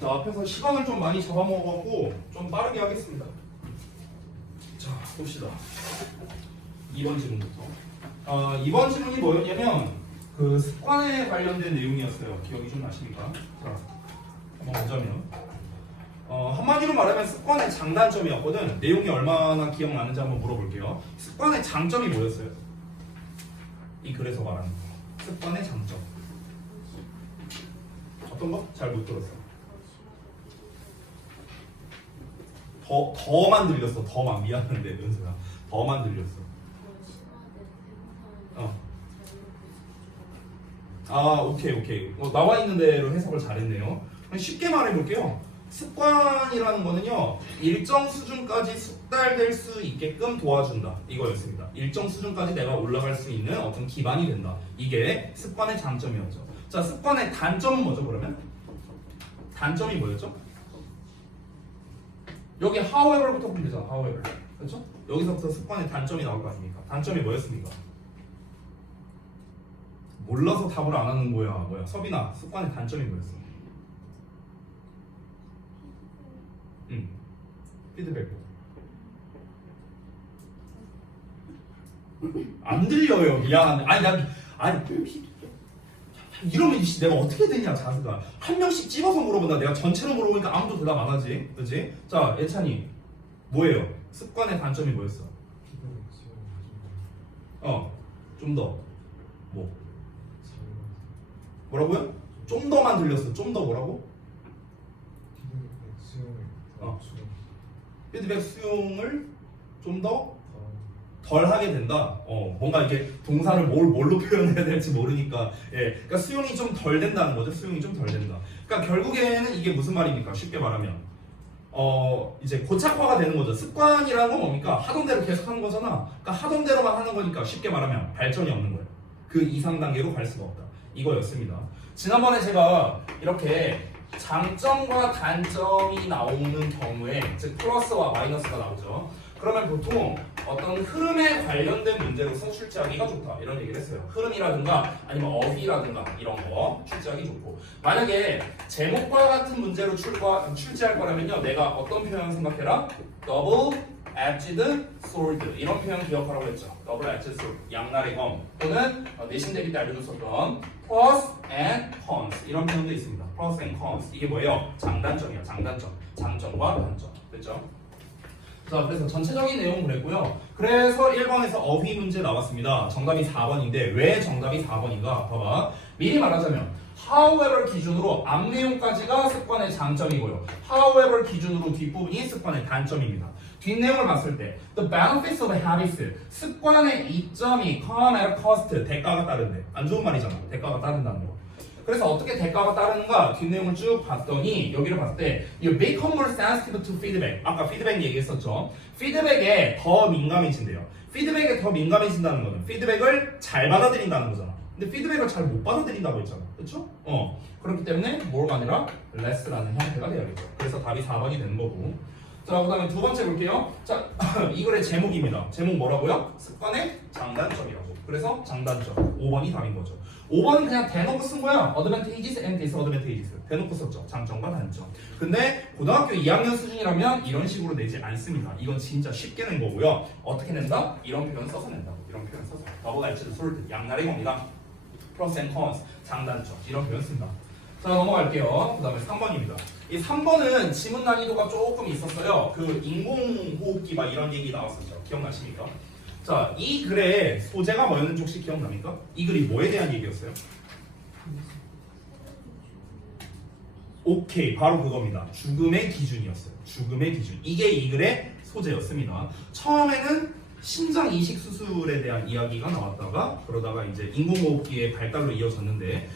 자, 앞에서 시간을 좀 많이 잡아먹어갖고 좀 빠르게 하겠습니다. 자, 봅시다. 2번 질문부터. 2번 질문이 뭐였냐면 그 습관에 관련된 내용이었어요. 기억이 좀 나십니까? 자, 한번 보자면 한마디로 말하면 습관의 장단점이었거든. 내용이 얼마나 기억나는지 한번 물어볼게요. 습관의 장점이 뭐였어요? 이 글에서 말하는 거. 습관의 장점. 어떤 거? 잘 못 들었어. 더만 들렸어. 더만. 미안한데 연수야. 더만 들렸어. 오케이. 나와 있는 대로 해석을 잘했네요. 쉽게 말해볼게요. 습관이라는 거는요, 일정 수준까지 숙달될 수 있게끔 도와준다. 이거였습니다. 일정 수준까지 내가 올라갈 수 있는 어떤 기반이 된다. 이게 습관의 장점이었죠. 자, 습관의 단점은 뭐죠, 그러면? 단점이 뭐였죠? 여기 however부터 보면 되잖아, however. 그렇죠? 여기서부터 습관의 단점이 나올 거 아닙니까? 단점이 뭐였습니까? 몰라서 답을 안 하는 거야. 뭐야? 서빈아, 습관의 단점이 뭐였어? 피드백. 안 들려요. 미안. 아니 이러면 내가 어떻게 되냐 자세가. 한 명씩 집어서 물어본다. 내가 전체로 물어보니까 아무도 대답 안 하지, 그렇지? 자, 예찬이 뭐예요? 습관의 단점이 뭐였어? 좀 더 뭐라고요? 좀 더만 들렸어. 좀 더 뭐라고? 피드백 수용을 좀 더 덜 하게 된다. 뭔가 이렇게 동사를 뭘로 표현해야 될지 모르니까, 그러니까 수용이 좀 덜 된다는 거죠. 수용이 좀 덜 된다. 그러니까 결국에는 이게 무슨 말입니까? 쉽게 말하면, 이제 고착화가 되는 거죠. 습관이라는 건 뭡니까? 하던 대로 계속 하는 거잖아. 그러니까 하던 대로만 하는 거니까 쉽게 말하면 발전이 없는 거예요. 그 이상 단계로 갈 수가 없다. 이거였습니다. 지난번에 제가 이렇게 장점과 단점이 나오는 경우에, 즉 플러스와 마이너스가 나오죠. 그러면 보통 어떤 흐름에 관련된 문제로서 출제하기가 좋다, 이런 얘기를 했어요. 흐름이라든가 아니면 어휘라든가 이런 거 출제하기 좋고, 만약에 제목과 같은 문제로 출제할 거라면요, 내가 어떤 표현 생각해라? 더블 edged sword, 이런 표현 기억하라고 했죠. 더블 edged sword, 양날의 검, 또는 내신 대비 때 알려줬었던 pros and cons, 이런 표현도 있습니다. pros and cons, 이게 뭐예요? 장단점이에요. 장단점, 장점과 단점. 됐죠? 자, 그래서 전체적인 내용 그랬고요. 그래서 1번에서 어휘 문제 나왔습니다. 정답이 4번인데 왜 정답이 4번인가? 봐봐. 미리 말하자면 however 기준으로 앞 내용까지가 습관의 장점이고요. however 기준으로 뒷부분이 습관의 단점입니다. 뒷내용을 봤을 때 the benefits of habits, 습관의 이점이 come at a cost, 대가가 따른대. 안 좋은 말이잖아. 대가가 따른다는 거. 그래서 어떻게 대가가 따르는가 뒷내용을 쭉 봤더니 여기를 봤을 때 you become more sensitive to feedback. 아까 피드백 얘기했었죠. 피드백에 더 민감해진대요. 피드백에 더 민감해진다는 거는 피드백을 잘 받아들인다는 거잖아. 근데 피드백을 잘 못 받아들인다고 했잖아. 그렇죠? 그렇기 때문에 more가 아니라 less라는 형태가 돼야겠죠. 그래서 답이 4번이 되는 거고. 자, 그 다음에 두 번째 볼게요. 자, 이 글의 제목입니다. 제목 뭐라고요? 습관의 장단점이라고. 그래서 장단점. 5번이 답인 거죠. 5번은 그냥 대놓고 쓴 거야. advantages and disadvantages. 대놓고 썼죠. 장점과 단점. 근데 고등학교 2학년 수준이라면 이런 식으로 내지 않습니다. 이건 진짜 쉽게 낸 거고요. 어떻게 낸다? 이런 표현 써서 낸다고. 이런 표현 써서. 더블 edged sword, 양날의 검이다. pros and cons, 장단점. 이런 표현 쓴다. 자, 넘어갈게요. 그 다음에 3번입니다. 이 3번은 지문 난이도가 조금 있었어요. 그 인공호흡기 막 이런 얘기 나왔었죠. 기억나십니까? 자, 이 글의 소재가 뭐였는지 혹시 기억납니까? 이 글이 뭐에 대한 얘기였어요? 오케이, 바로 그겁니다. 죽음의 기준이었어요. 죽음의 기준. 이게 이 글의 소재였습니다. 처음에는 심장 이식 수술에 대한 이야기가 나왔다가 그러다가 이제 인공호흡기의 발달로 이어졌는데,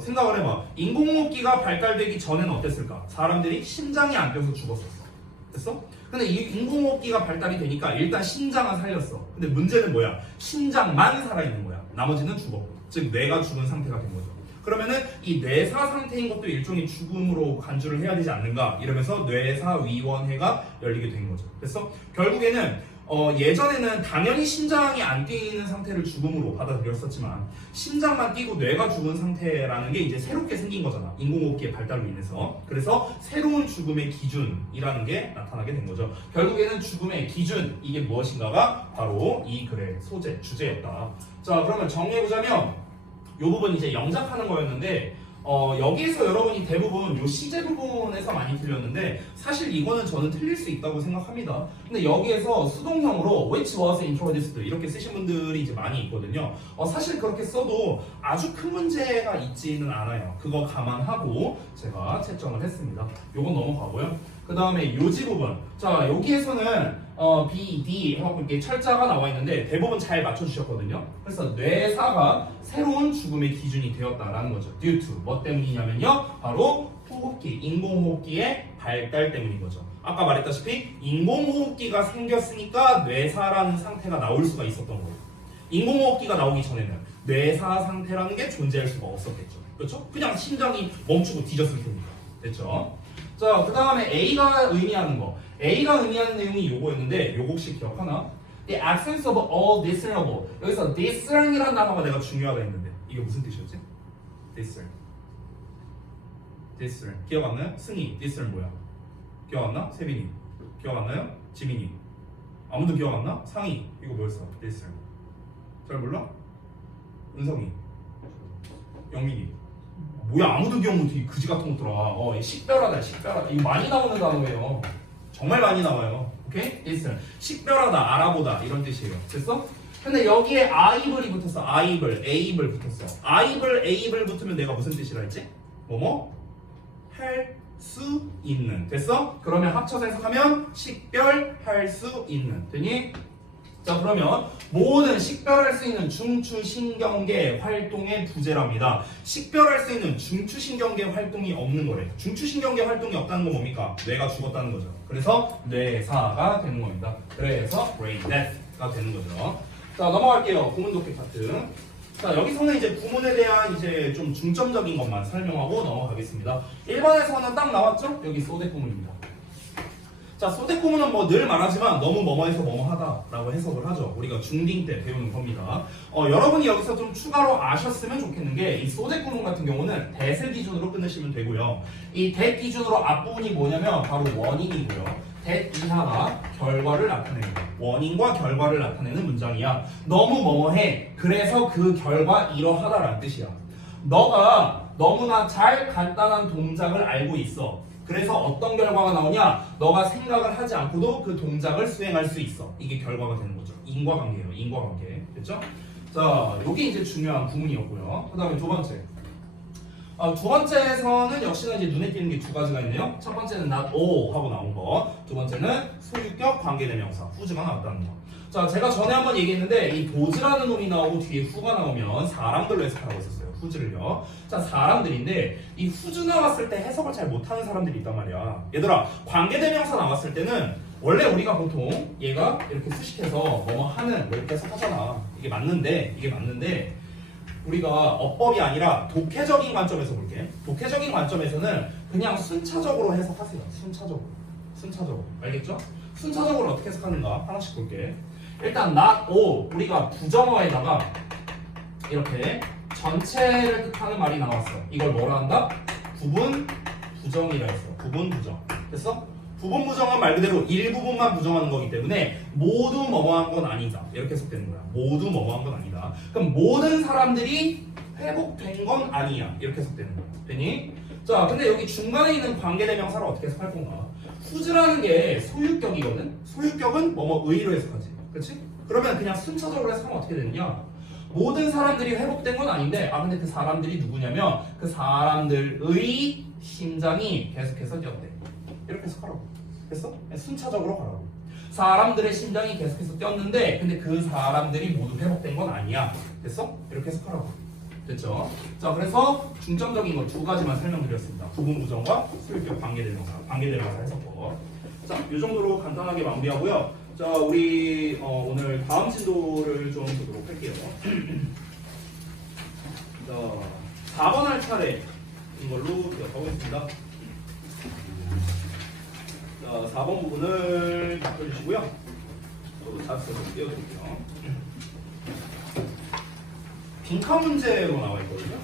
생각을 해봐. 인공호흡기가 발달되기 전에는 어땠을까? 사람들이 심장이 안 뛰어서 죽었었어. 됐어? 근데 이 인공호흡기가 발달이 되니까 일단 심장은 살렸어. 근데 문제는 뭐야? 심장만 살아있는 거야. 나머지는 죽었고. 즉 뇌가 죽은 상태가 된 거죠. 그러면은 이 뇌사 상태인 것도 일종의 죽음으로 간주를 해야 되지 않는가? 이러면서 뇌사위원회가 열리게 된 거죠. 그래서 결국에는 예전에는 당연히 심장이 안 뛰는 상태를 죽음으로 받아들였었지만 심장만 뛰고 뇌가 죽은 상태라는 게 이제 새롭게 생긴 거잖아. 인공호흡기의 발달로 인해서. 그래서 새로운 죽음의 기준이라는 게 나타나게 된 거죠. 결국에는 죽음의 기준 이게 무엇인가가 바로 이 글의 소재, 주제였다. 자, 그러면 정리해보자면 이 부분 이제 영작하는 거였는데 여기에서 여러분이 대부분 요 시제 부분에서 많이 틀렸는데 사실 이거는 저는 틀릴 수 있다고 생각합니다. 근데 여기에서 수동형으로 which was introduced 이렇게 쓰신 분들이 이제 많이 있거든요. 사실 그렇게 써도 아주 큰 문제가 있지는 않아요. 그거 감안하고 제가 채점을 했습니다. 요건 넘어가고요. 그 다음에 요지 부분. 자, 여기에서는 B, D 하고 이렇게 철자가 나와 있는데 대부분 잘 맞춰주셨거든요. 그래서 뇌사가 새로운 죽음의 기준이 되었다라는 거죠. due to 뭐 때문이냐면요, 바로 호흡기, 인공호흡기의 발달 때문인 거죠. 아까 말했다시피 인공호흡기가 생겼으니까 뇌사라는 상태가 나올 수가 있었던 거예요. 인공호흡기가 나오기 전에는 뇌사 상태라는 게 존재할 수가 없었겠죠. 그렇죠? 그냥 심장이 멈추고 뒤졌을 테니까. 됐죠? 자, 그 다음에 A가 의미하는 거. A가 의미하는 내용이 요거였는데 요거 혹시 기억하나? The absence of all discernible. 여기서 discern이라는 단어가 내가 중요하다 했는데 이게 무슨 뜻이었지? discern. discern. 기억 안 나요? 승희, discern 뭐야? 기억 안 나? 세빈이. 기억 안 나요? 지민이. 아무도 기억 안 나? 상희. 이거 뭐였어? discern. 잘 몰라? 은성이. 영민이. 뭐야, 아무도 기억 못해. 이 그지 같은 것들아. 식별하다, 식별하다. 이거 많이 나오는 단어예요. 정말 많이 나와요. 오케이? discern. 식별하다, 알아보다 이런 뜻이에요. 됐어? 근데 여기에 aible이 붙었어. able 붙었어. able 붙으면 내가 무슨 뜻이라 했지? 뭐뭐? 할 수 있는. 됐어? 그러면 합쳐서 해석하면 식별할 수 있는. 되니? 자, 그러면 모든 식별할 수 있는 중추신경계 활동의 부재랍니다. 식별할 수 있는 중추신경계 활동이 없는 거래. 중추신경계 활동이 없다는 건 뭡니까? 뇌가 죽었다는 거죠. 그래서 뇌사가 되는 겁니다. 그래서 brain death가 되는 거죠. 자, 넘어갈게요. 구문 독해 파트. 자, 여기서는 이제 구문에 대한 이제 좀 중점적인 것만 설명하고 넘어가겠습니다. 1번에서는 딱 나왔죠? 여기 소대 구문입니다. 자, 소대 구문은 뭐 늘 말하지만 너무 뭐뭐해서 뭐뭐하다라고 해석을 하죠. 우리가 중딩 때 배우는 겁니다. 여러분이 여기서 좀 추가로 아셨으면 좋겠는 게 이 소대 구문 같은 경우는 대을 기준으로 끊으시면 되고요. 이 대 기준으로 앞부분이 뭐냐면 바로 원인이고요. 대 이하가 결과를 나타내는 원인과 결과를 나타내는 문장이야. 너무 뭐뭐해. 그래서 그 결과 이러하다라는 뜻이야. 너가 너무나 잘 간단한 동작을 알고 있어. 그래서 어떤 결과가 나오냐? 너가 생각을 하지 않고도 그 동작을 수행할 수 있어. 이게 결과가 되는 거죠. 인과관계예요. 인과관계. 됐죠? 자, 이게 이제 중요한 구문이었고요. 그 다음에 두 번째. 두 번째에서는 역시나 이제 눈에 띄는 게 두 가지가 있네요. 첫 번째는 not all 하고 나온 거. 두 번째는 소유격 관계대명사 who's가 나왔다는 거. 자, 제가 전에 한번 얘기했는데 이 does라는 놈이 나오고 뒤에 who가 나오면 사람들로 해석하고 있었어요. who's를요. 자, 사람들인데 이 who's 나왔을 때 해석을 잘 못하는 사람들이 있단 말이야. 얘들아, 관계대명사 나왔을 때는 원래 우리가 보통 얘가 이렇게 수식해서 뭐뭐 하는 뭐 이렇게 해석하잖아. 이게 맞는데 우리가 어법이 아니라 독해적인 관점에서 볼게. 독해적인 관점에서는 그냥 순차적으로 해석하세요. 순차적으로. 알겠죠? 순차적으로 어떻게 해석하는가 하나씩 볼게. 일단 not all 우리가 부정어에다가 이렇게 전체를 뜻하는 말이 나왔어. 이걸 뭐라 한다? 부분 부정이라 했어. 부분 부정. 됐어? 부분 부정은 말 그대로 일부분만 부정하는 거기 때문에 모두 뭐뭐한 건 아니다. 이렇게 해석되는 거야. 모두 뭐뭐한 건 아니다. 그럼 모든 사람들이 회복된 건 아니야. 이렇게 해석되는 거야. 되니? 자, 근데 여기 중간에 있는 관계대명사를 어떻게 해석할 건가? who's라는 게 소유격이거든? 소유격은 뭐뭐의로 해석하지. 그렇지? 그러면 그냥 순차적으로 해석하면 어떻게 되느냐? 모든 사람들이 회복된 건 아닌데 근데 그 사람들이 누구냐면 그 사람들의 심장이 계속해서 뛰었대. 이렇게 해석하라고. 됐어? 순차적으로 가라고. 사람들의 심장이 계속해서 뛰었는데 근데 그 사람들이 모두 회복된 건 아니야. 됐어? 이렇게 해석하라고. 됐죠? 자, 그래서 중점적인 거 두 가지만 설명드렸습니다. 부분 부정과 소유격 관계대명사 해석법. 자, 이 정도로 간단하게 마무리하고요. 자, 우리 오늘 다음 진도를 좀 보도록 할게요. 자, 4번 할 차례인 걸로 기억하고 있습니다. 자, 4번 부분을 바꿔주시고요. 저도 자습서도 띄워드릴게요. 빈칸 문제로 나와 있거든요.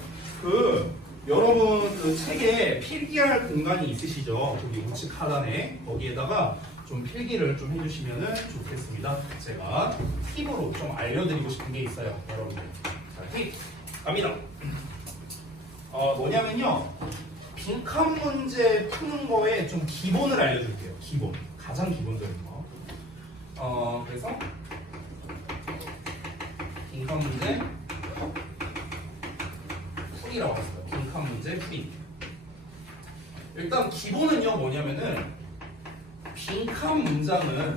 여러분 그 책에 필기할 공간이 있으시죠? 거기 우측 하단에 거기에다가 좀 필기를 좀 해주시면 좋겠습니다. 제가 팁으로 좀 알려드리고 싶은 게 있어요, 여러분들. 자, 팁 갑니다. 뭐냐면요, 빈칸 문제 푸는 거에 좀 기본을 알려줄게요. 기본, 가장 기본적인 거. 그래서 빈칸 문제 풀이라고 했어요. 빈칸 문제 풀이. 일단 기본은요 뭐냐면은 빈칸 문장은요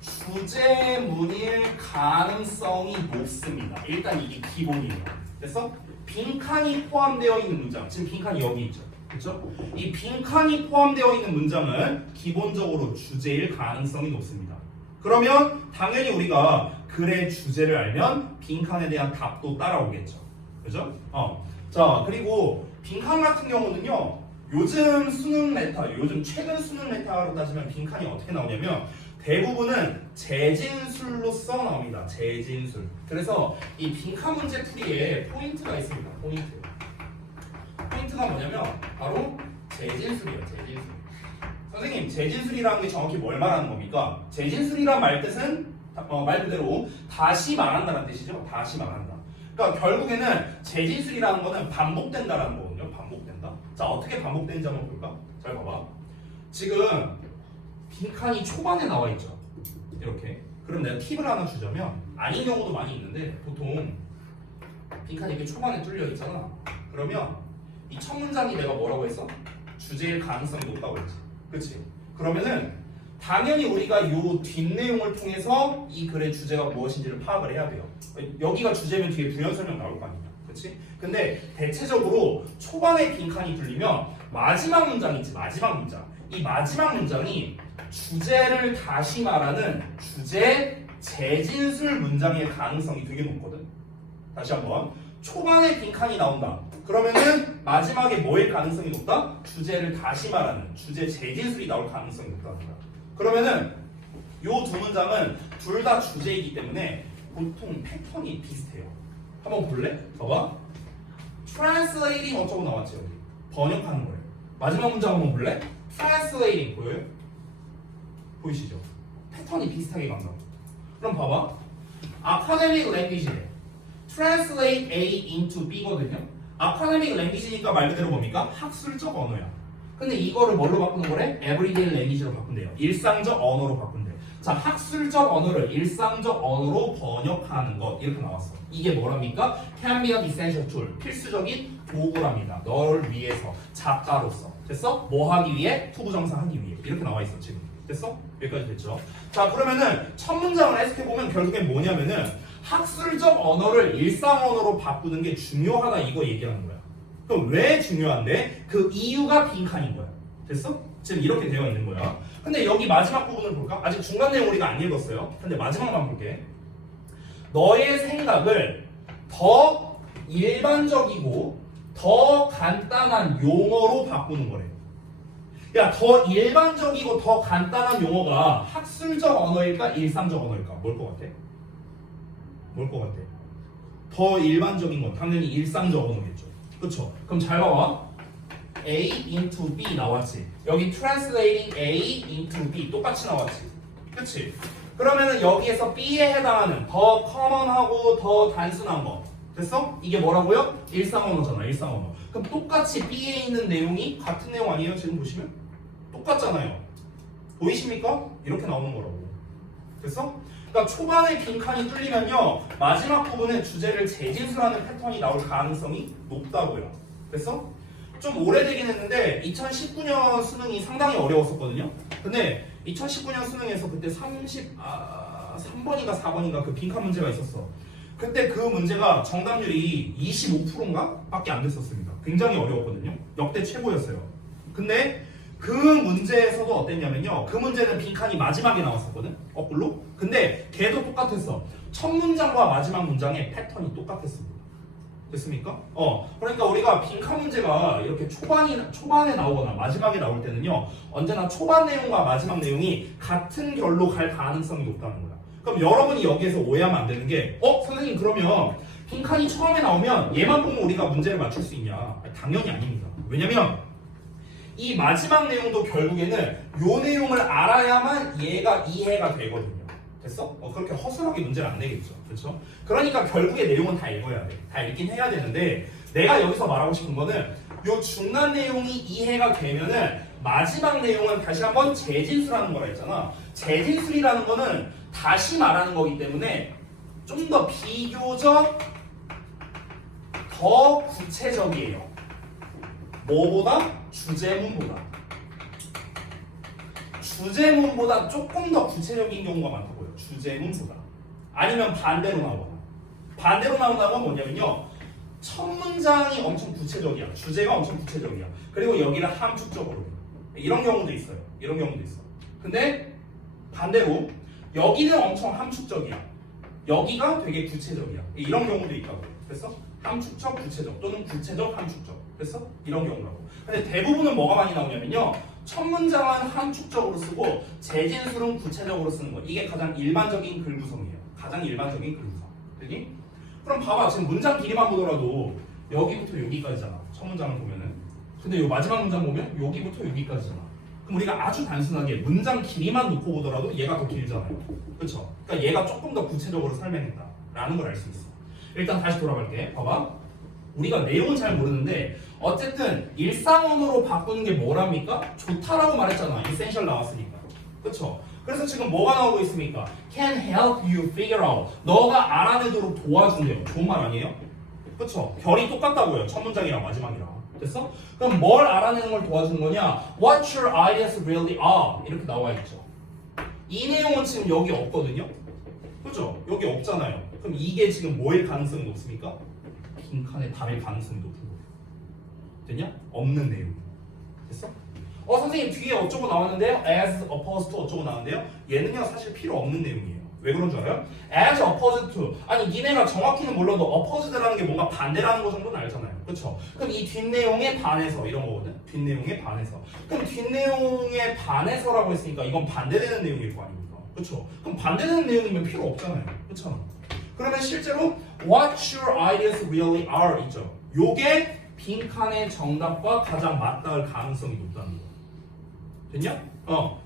주제문일 가능성이 높습니다. 일단 이게 기본이에요. 그래서 빈칸이 포함되어 있는 문장, 지금 빈칸이 여기 있죠, 그렇죠? 이 빈칸이 포함되어 있는 문장은 기본적으로 주제일 가능성이 높습니다. 그러면 당연히 우리가 글의 주제를 알면 빈칸에 대한 답도 따라오겠죠, 그죠? 자, 그리고 빈칸 같은 경우는요, 요즘 최근 수능 메타로 따지면 빈칸이 어떻게 나오냐면 대부분은 재진술로 써 나옵니다. 재진술. 그래서 이 빈칸 문제 풀이에 포인트가 있습니다. 포인트가 뭐냐면 바로 재진술이에요. 재진술. 선생님, 재진술이라는 게 정확히 뭘 말하는 겁니까? 재진술이란 말 뜻은 말 그대로 다시 말한다는 뜻이죠. 다시 말한다. 그러니까 결국에는 재진술이라는 거는 반복된다라는 거거든요. 반복된다. 자, 어떻게 반복되는지 한번 볼까? 잘 봐봐. 지금 빈칸이 초반에 나와 있죠. 이렇게. 그럼 내가 팁을 하나 주자면, 아닌 경우도 많이 있는데 보통 빈칸이 이렇게 초반에 뚫려 있잖아. 그러면 이 첫 문장이 내가 뭐라고 했어? 주제일 가능성이 높다고 했지. 그치? 그러면은 당연히 우리가 이 뒷내용을 통해서 이 글의 주제가 무엇인지를 파악을 해야 돼요. 여기가 주제면 뒤에 부연 설명 나올 거 아니야. 그치? 근데 대체적으로 초반에 빈칸이 뚫리면 마지막 문장 있지, 마지막 문장. 이 마지막 문장이 주제를 다시 말하는 주제 재진술 문장의 가능성이 되게 높거든. 다시 한번. 초반에 빈칸이 나온다. 그러면은 마지막에 뭐일 가능성이 높다? 주제를 다시 말하는 주제 재진술이 나올 가능성이 높다는 거야. 그러면은 요 두 문장은 둘 다 주제이기 때문에 보통 패턴이 비슷해요. 한번 볼래? 봐봐. translating 어쩌고 나왔지 여기. 번역하는 거예요. 마지막 문장 한번 볼래? translating 보여요? 보이시죠? 패턴이 비슷하게 간다고. 그럼 봐봐. academic language래. translate A into B거든요. academic language니까 말 그대로 뭡니까? 학술적 언어야. 근데 이거를 뭘로 바꾸는 거래? everyday language로 바꾼대요. 일상적 언어로 바꾼대. 자, 학술적 언어를 일상적 언어로 번역하는 것 이렇게 나왔어. 이게 뭐랍니까? can be an essential tool. 필수적인 도구랍니다. 널 위해서, 작가로서. 됐어? 뭐 하기 위해? 투부정사 하기 위해. 이렇게 나와 있어 지금. 됐어? 여기까지 됐죠? 자, 그러면은 첫 문장을 해석해보면 결국엔 뭐냐면은 학술적 언어를 일상 언어로 바꾸는 게 중요하다 이거 얘기하는 거야. 그럼 왜 중요한데? 그 이유가 빈칸인 거야. 됐어? 지금 이렇게 되어 있는 거야. 근데 여기 마지막 부분을 볼까? 아직 중간 내용 우리가 안 읽었어요. 근데 마지막만 볼게. 너의 생각을 더 일반적이고 더 간단한 용어로 바꾸는 거래. 야, 더 일반적이고 더 간단한 용어가 학술적 언어일까? 일상적 언어일까? 뭘 것 같아? 뭘 것 같아? 더 일반적인 건 당연히 일상적 언어겠죠. 그쵸? 그럼 잘 봐봐. A into B 나왔지. 여기 translating A into B 똑같이 나왔지. 그치? 그러면은 여기에서 B에 해당하는 더 커먼하고 더 단순한 거 됐어? 이게 뭐라고요? 일상 언어잖아. 일상 언어. 그럼 똑같이 B에 있는 내용이 같은 내용 아니에요? 지금 보시면? 똑같잖아요. 보이십니까? 이렇게 나오는 거라고. 됐어? 그러니까 초반에 빈칸이 뚫리면요 마지막 부분에 주제를 재진술하는 패턴이 나올 가능성이 높다고요. 됐어? 좀 오래되긴 했는데 2019년 수능이 상당히 어려웠었거든요. 근데 2019년 수능에서 그때 3번인가 4번인가 그 빈칸 문제가 있었어. 그때 그 문제가 정답률이 25%인가? 밖에 안 됐었습니다. 굉장히 어려웠거든요. 역대 최고였어요. 근데 그 문제에서도 어땠냐면요. 그 문제는 빈칸이 마지막에 나왔었거든. 거꾸로. 근데 걔도 똑같았어. 첫 문장과 마지막 문장의 패턴이 똑같았습니다. 됐습니까? 그러니까 우리가 빈칸 문제가 이렇게 초반에 나오거나 마지막에 나올 때는요, 언제나 초반 내용과 마지막 내용이 같은 결로 갈 가능성이 높다는 거야. 그럼 여러분이 여기에서 오해하면 안 되는 게, 선생님 그러면 빈칸이 처음에 나오면 얘만 보면 우리가 문제를 맞출 수 있냐? 당연히 아닙니다. 왜냐면 이 마지막 내용도 결국에는 요 내용을 알아야만 얘가 이해가 되거든요. 됐어? 그렇게 허술하게 문제를 안 내겠죠. 그렇죠? 그러니까 결국에 내용은 다 읽어야 돼. 다 읽긴 해야 되는데 내가 여기서 말하고 싶은 거는 요 중간 내용이 이해가 되면은 마지막 내용은 다시 한번 재진술하는 거라 했잖아. 재진술이라는 거는 다시 말하는 거기 때문에 좀 더 비교적 더 구체적이에요. 뭐보다? 주제문보다. 주제문보다 조금 더 구체적인 경우가 많다고요. 주제문보다. 아니면 반대로 나오거나. 반대로 나온다는 건 뭐냐면요, 첫 문장이 엄청 구체적이야. 주제가 엄청 구체적이야. 그리고 여기를 함축적으로. 이런 경우도 있어요. 이런 경우도 있어. 근데 반대로 여기는 엄청 함축적이야. 여기가 되게 구체적이야. 이런 경우도 있다고. 그래서 함축적, 구체적 또는 구체적, 함축적. 그래서 이런 경우라고. 근데 대부분은 뭐가 많이 나오냐면요, 첫 문장은 함축적으로 쓰고 재진술은 구체적으로 쓰는 거. 이게 가장 일반적인 글 구성이에요. 가장 일반적인 글 구성. 되니? 그럼 봐봐. 지금 문장 길이만 보더라도 여기부터 여기까지잖아. 첫 문장을 보면은. 근데 요 마지막 문장 보면 여기부터 여기까지잖아. 그럼 우리가 아주 단순하게 문장 길이만 놓고 보더라도 얘가 더 길잖아요. 그렇죠? 그러니까 얘가 조금 더 구체적으로 설명했다라는 걸 알 수 있어. 일단 다시 돌아갈게. 봐봐. 우리가 내용은 잘 모르는데 어쨌든 일상언어로 바꾸는 게 뭐랍니까? 좋다라고 말했잖아. 이센셜 나왔으니까. 그쵸? 그래서 지금 뭐가 나오고 있습니까? Can help you figure out. 너가 알아내도록 도와준대요. 좋은 말 아니에요? 그쵸? 결이 똑같다고요. 첫 문장이랑 마지막이랑. 됐어? 그럼 뭘 알아내는 걸 도와주는 거냐? What your ideas really are. 이렇게 나와 있죠. 이 내용은 지금 여기 없거든요? 그죠? 여기 없잖아요. 그럼 이게 지금 뭐일 가능성이 높습니까? 빈칸에 답일 가능성이 높은 거예요. 됐냐? 없는 내용. 됐어? 선생님 뒤에 어쩌고 나왔는데요? As opposed to 어쩌고 나왔는데요? 얘는요 사실 필요 없는 내용이에요. 왜 그런 줄 알아요? As opposed to. 아니 니네가 정확히는 몰라도 opposite라는 게 뭔가 반대라는 거 정도는 알잖아요. 그렇죠? 그럼 이 뒷내용에 반해서 이런 거거든. 뒷내용에 반해서. 그럼 뒷내용에 반해서라고 했으니까 이건 반대되는 내용일 거 아닙니까? 그렇죠? 그럼 반대되는 내용이면 필요 없잖아요. 그렇죠? 그러면 실제로 what your ideas really are 있죠. 요게 빈칸의 정답과 가장 맞닿을 가능성이 높다는 거. 됐냐?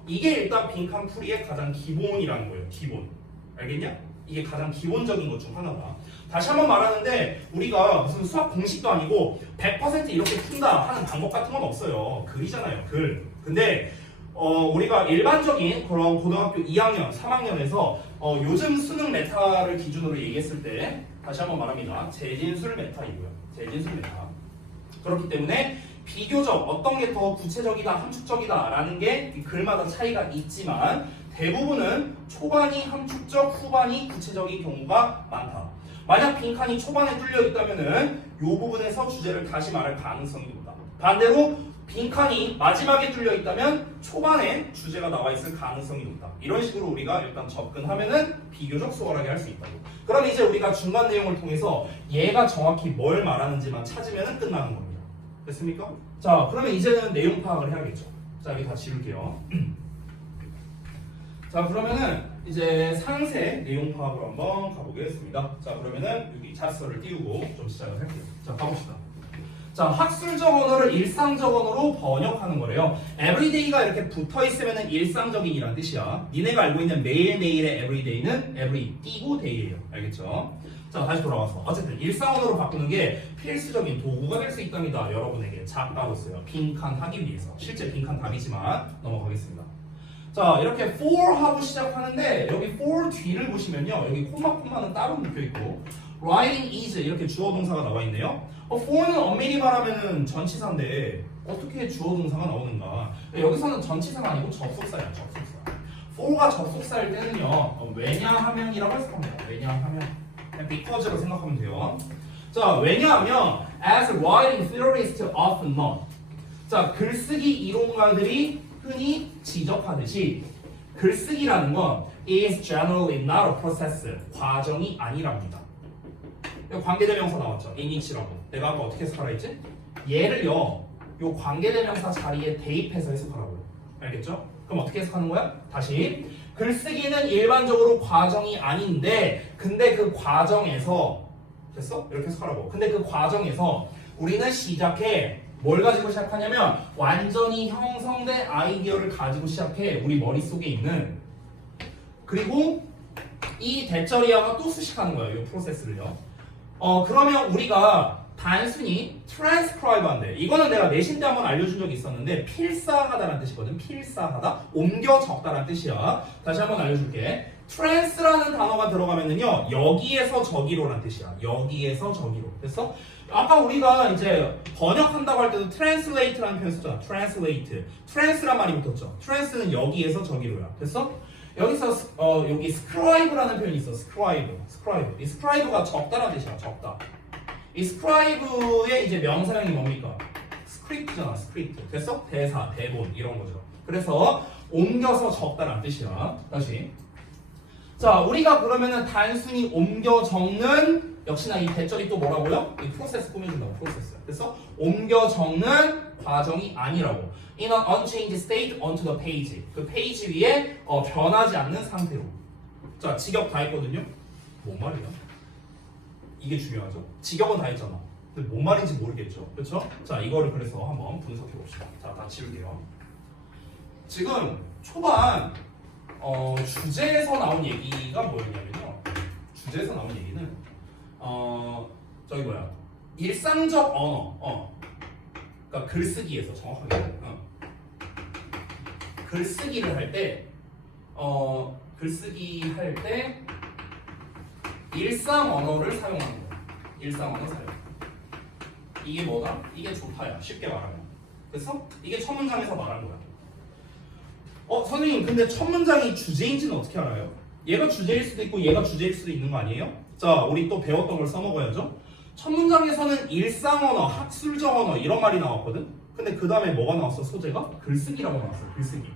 이게 일단 빈칸 풀이의 가장 기본이라는 거예요. 기본. 알겠냐? 이게 가장 기본적인 것 중 하나다. 다시 한번 말하는데 우리가 무슨 수학 공식도 아니고 100% 이렇게 푼다 하는 방법 같은 건 없어요. 글이잖아요. 글. 근데 우리가 일반적인 그런 고등학교 2학년, 3학년에서 요즘 수능 메타를 기준으로 얘기했을 때 다시 한번 말합니다. 재진술 메타이고요. 재진술 메타. 그렇기 때문에 비교적 어떤 게 더 구체적이다, 함축적이다 라는 게 글마다 차이가 있지만 대부분은 초반이 함축적, 후반이 구체적인 경우가 많다. 만약 빈칸이 초반에 뚫려 있다면은 이 부분에서 주제를 다시 말할 가능성이 높다. 반대로 빈칸이 마지막에 뚫려 있다면 초반에 주제가 나와 있을 가능성이 높다. 이런 식으로 우리가 일단 접근하면은 비교적 수월하게 할 수 있다고. 그럼 이제 우리가 중간 내용을 통해서 얘가 정확히 뭘 말하는지만 찾으면은 끝나는 겁니다. 됐습니까? 자, 그러면 이제는 내용 파악을 해야겠죠. 자, 여기 다 지울게요. 자, 그러면은 이제 상세 내용 파악으로 한번 가보겠습니다. 자, 그러면은 여기 자습서를 띄우고 좀 시작을 할게요. 자, 가봅시다. 자, 학술적 언어를 일상적 언어로 번역하는 거래요. everyday가 이렇게 붙어 있으면은 일상적인이란 뜻이야. 니네가 알고 있는 매일매일의 everyday는 every 띄고 day예요. 알겠죠? 자, 다시 돌아와서 어쨌든 일상 언어로 바꾸는 게 필수적인 도구가 될 수 있답니다. 여러분에게 작가로서요. 빈칸 하기 위해서. 실제 빈칸 답이지만 넘어가겠습니다. 자, 이렇게 for 하고 시작하는데 여기 for 뒤를 보시면요. 여기 콤마는 따로 묶여있고 writing is 이렇게 주어 동사가 나와 있네요. for는 엄밀히 말하면은 전치사인데 어떻게 주어 동사가 나오는가? 여기서는 전치사가 아니고 접속사예요. 접속사. for가 접속사일 때는요. 왜냐하면이라고 해서 합니다. 왜냐하면 because로 생각하면 돼요. 자, 왜냐하면 as writing theorists often note. 자, 글쓰기 이론가들이 흔히 지적하듯이 글쓰기라는 건 is generally not a process, 과정이 아니랍니다. 여기 관계대명사 나왔죠. in each라고. 내가 아까 어떻게 해석하라 했지? 얘를요 요 관계대명사 자리에 대입해서 해석하라고요. 알겠죠? 그럼 어떻게 해석하는 거야? 다시 글쓰기는 일반적으로 과정이 아닌데 근데 그 과정에서 됐어? 이렇게 해석하라고. 근데 그 과정에서 우리는 시작해 뭘 가지고 시작하냐면 완전히 형성된 아이디어를 가지고 시작해 우리 머릿속에 있는 그리고 이 대절이야가 또 수식하는 거예요. 이 프로세스를요. 그러면 우리가 단순히 transcribe 한대. 이거는 내가 내신 때 한번 알려준 적이 있었는데 필사하다라는 뜻이거든. 필사하다, 옮겨 적다라는 뜻이야. 다시 한번 알려줄게. trans라는 단어가 들어가면은요 여기에서 저기로라는 뜻이야. 여기에서 저기로. 됐어? 아까 우리가 이제 번역한다고 할 때도 translate라는 표현 썼잖아. translate. trans란 말이 붙었죠. trans는 여기에서 저기로야. 됐어? 여기서 여기 scribe라는 표현이 있어. scribe. 이 scribe가 적다라는 뜻이야. 적다. 이 scribe의 이제 명사형이 뭡니까? script잖아. script. 됐어? 대사, 대본 이런 거죠. 그래서 옮겨서 적다라는 뜻이야. 다시. 자, 우리가 그러면은 단순히 옮겨 적는 역시나 이 대절이 또 뭐라고요? 이 프로세스 꾸며준다고. 프로세스. 그래서 옮겨 적는 과정이 아니라고. In an unchanged state onto the page. 그 페이지 위에 변하지 않는 상태로. 자, 직역 다 했거든요. 뭔 말이야? 이게 중요하죠. 직역은 다 했잖아. 근데 뭔 말인지 모르겠죠. 그렇죠? 자, 이거를 그래서 한번 분석해 봅시다. 자, 다 지울게요. 지금 초반 주제에서 나온 얘기가 뭐였냐면요. 주제에서 나온 얘기는 저기 뭐야? 일상적 언어. 그러니까 글쓰기에서 정확하게 글쓰기를 할 때 글쓰기 할 때 일상 언어를 사용하는 거야. 일상 언어 사용. 이게 뭐다? 이게 좋다야. 쉽게 말하면. 그래서 이게 첫 문장에서 말한 거야. 선생님, 근데 첫 문장이 주제인지는 어떻게 알아요? 얘가 주제일 수도 있고 얘가 주제일 수도 있는 거 아니에요? 자, 우리 또 배웠던 걸 써먹어야죠. 첫 문장에서는 일상 언어, 학술적 언어 이런 말이 나왔거든. 근데 그 다음에 뭐가 나왔어? 소재가? 글쓰기라고 나왔어요. 글쓰기.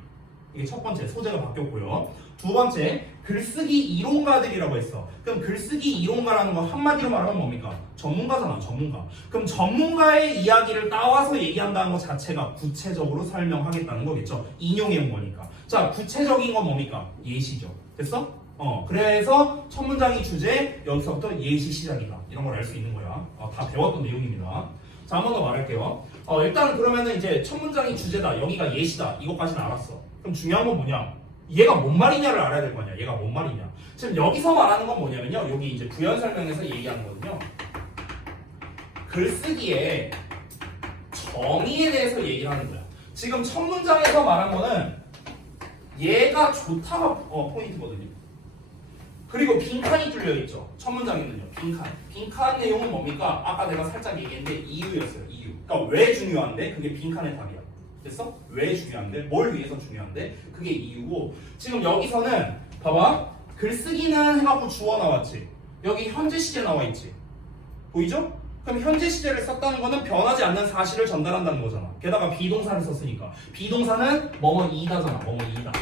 이게 첫 번째 소재가 바뀌었고요. 두 번째 글쓰기 이론가들이라고 했어. 그럼 글쓰기 이론가라는 거 한마디로 말하면 뭡니까? 전문가잖아. 전문가. 그럼 전문가의 이야기를 따와서 얘기한다는 것 자체가 구체적으로 설명하겠다는 거겠죠. 인용해온 거니까. 자, 구체적인 건 뭡니까? 예시죠. 됐어? 그래서 첫 문장이 주제, 여기서부터 예시 시작이다. 이런 걸 알 수 있는 거야. 다 배웠던 내용입니다. 자, 한 번 더 말할게요. 일단 그러면은 이제 첫 문장이 주제다. 여기가 예시다. 이것까지는 알았어. 그럼 중요한 건 뭐냐? 얘가 뭔 말이냐를 알아야 될 거 아니야. 얘가 뭔 말이냐. 지금 여기서 말하는 건 뭐냐면요. 여기 이제 부연 설명에서 얘기하는 거거든요. 글쓰기의 정의에 대해서 얘기를 하는 거야. 지금 첫 문장에서 말한 거는 얘가 좋다가 포인트거든요. 그리고 빈칸이 뚫려있죠. 첫 문장에는요. 빈칸 내용은 뭡니까? 아까 내가 살짝 얘기했는데 이유였어요. 이유. 그러니까 왜 중요한데? 그게 빈칸의 답이야. 됐어? 왜 중요한데? 뭘 위해서 중요한데? 그게 이유고. 지금 여기서는 봐봐. 글쓰기는 해갖고 주어 나왔지. 여기 현재 시제 나와있지. 보이죠? 그럼 현재 시제를 썼다는 거는 변하지 않는 사실을 전달한다는 거잖아. 게다가 비동사를 썼으니까. 비동사는 뭐뭐이다잖아. 뭐뭐이다.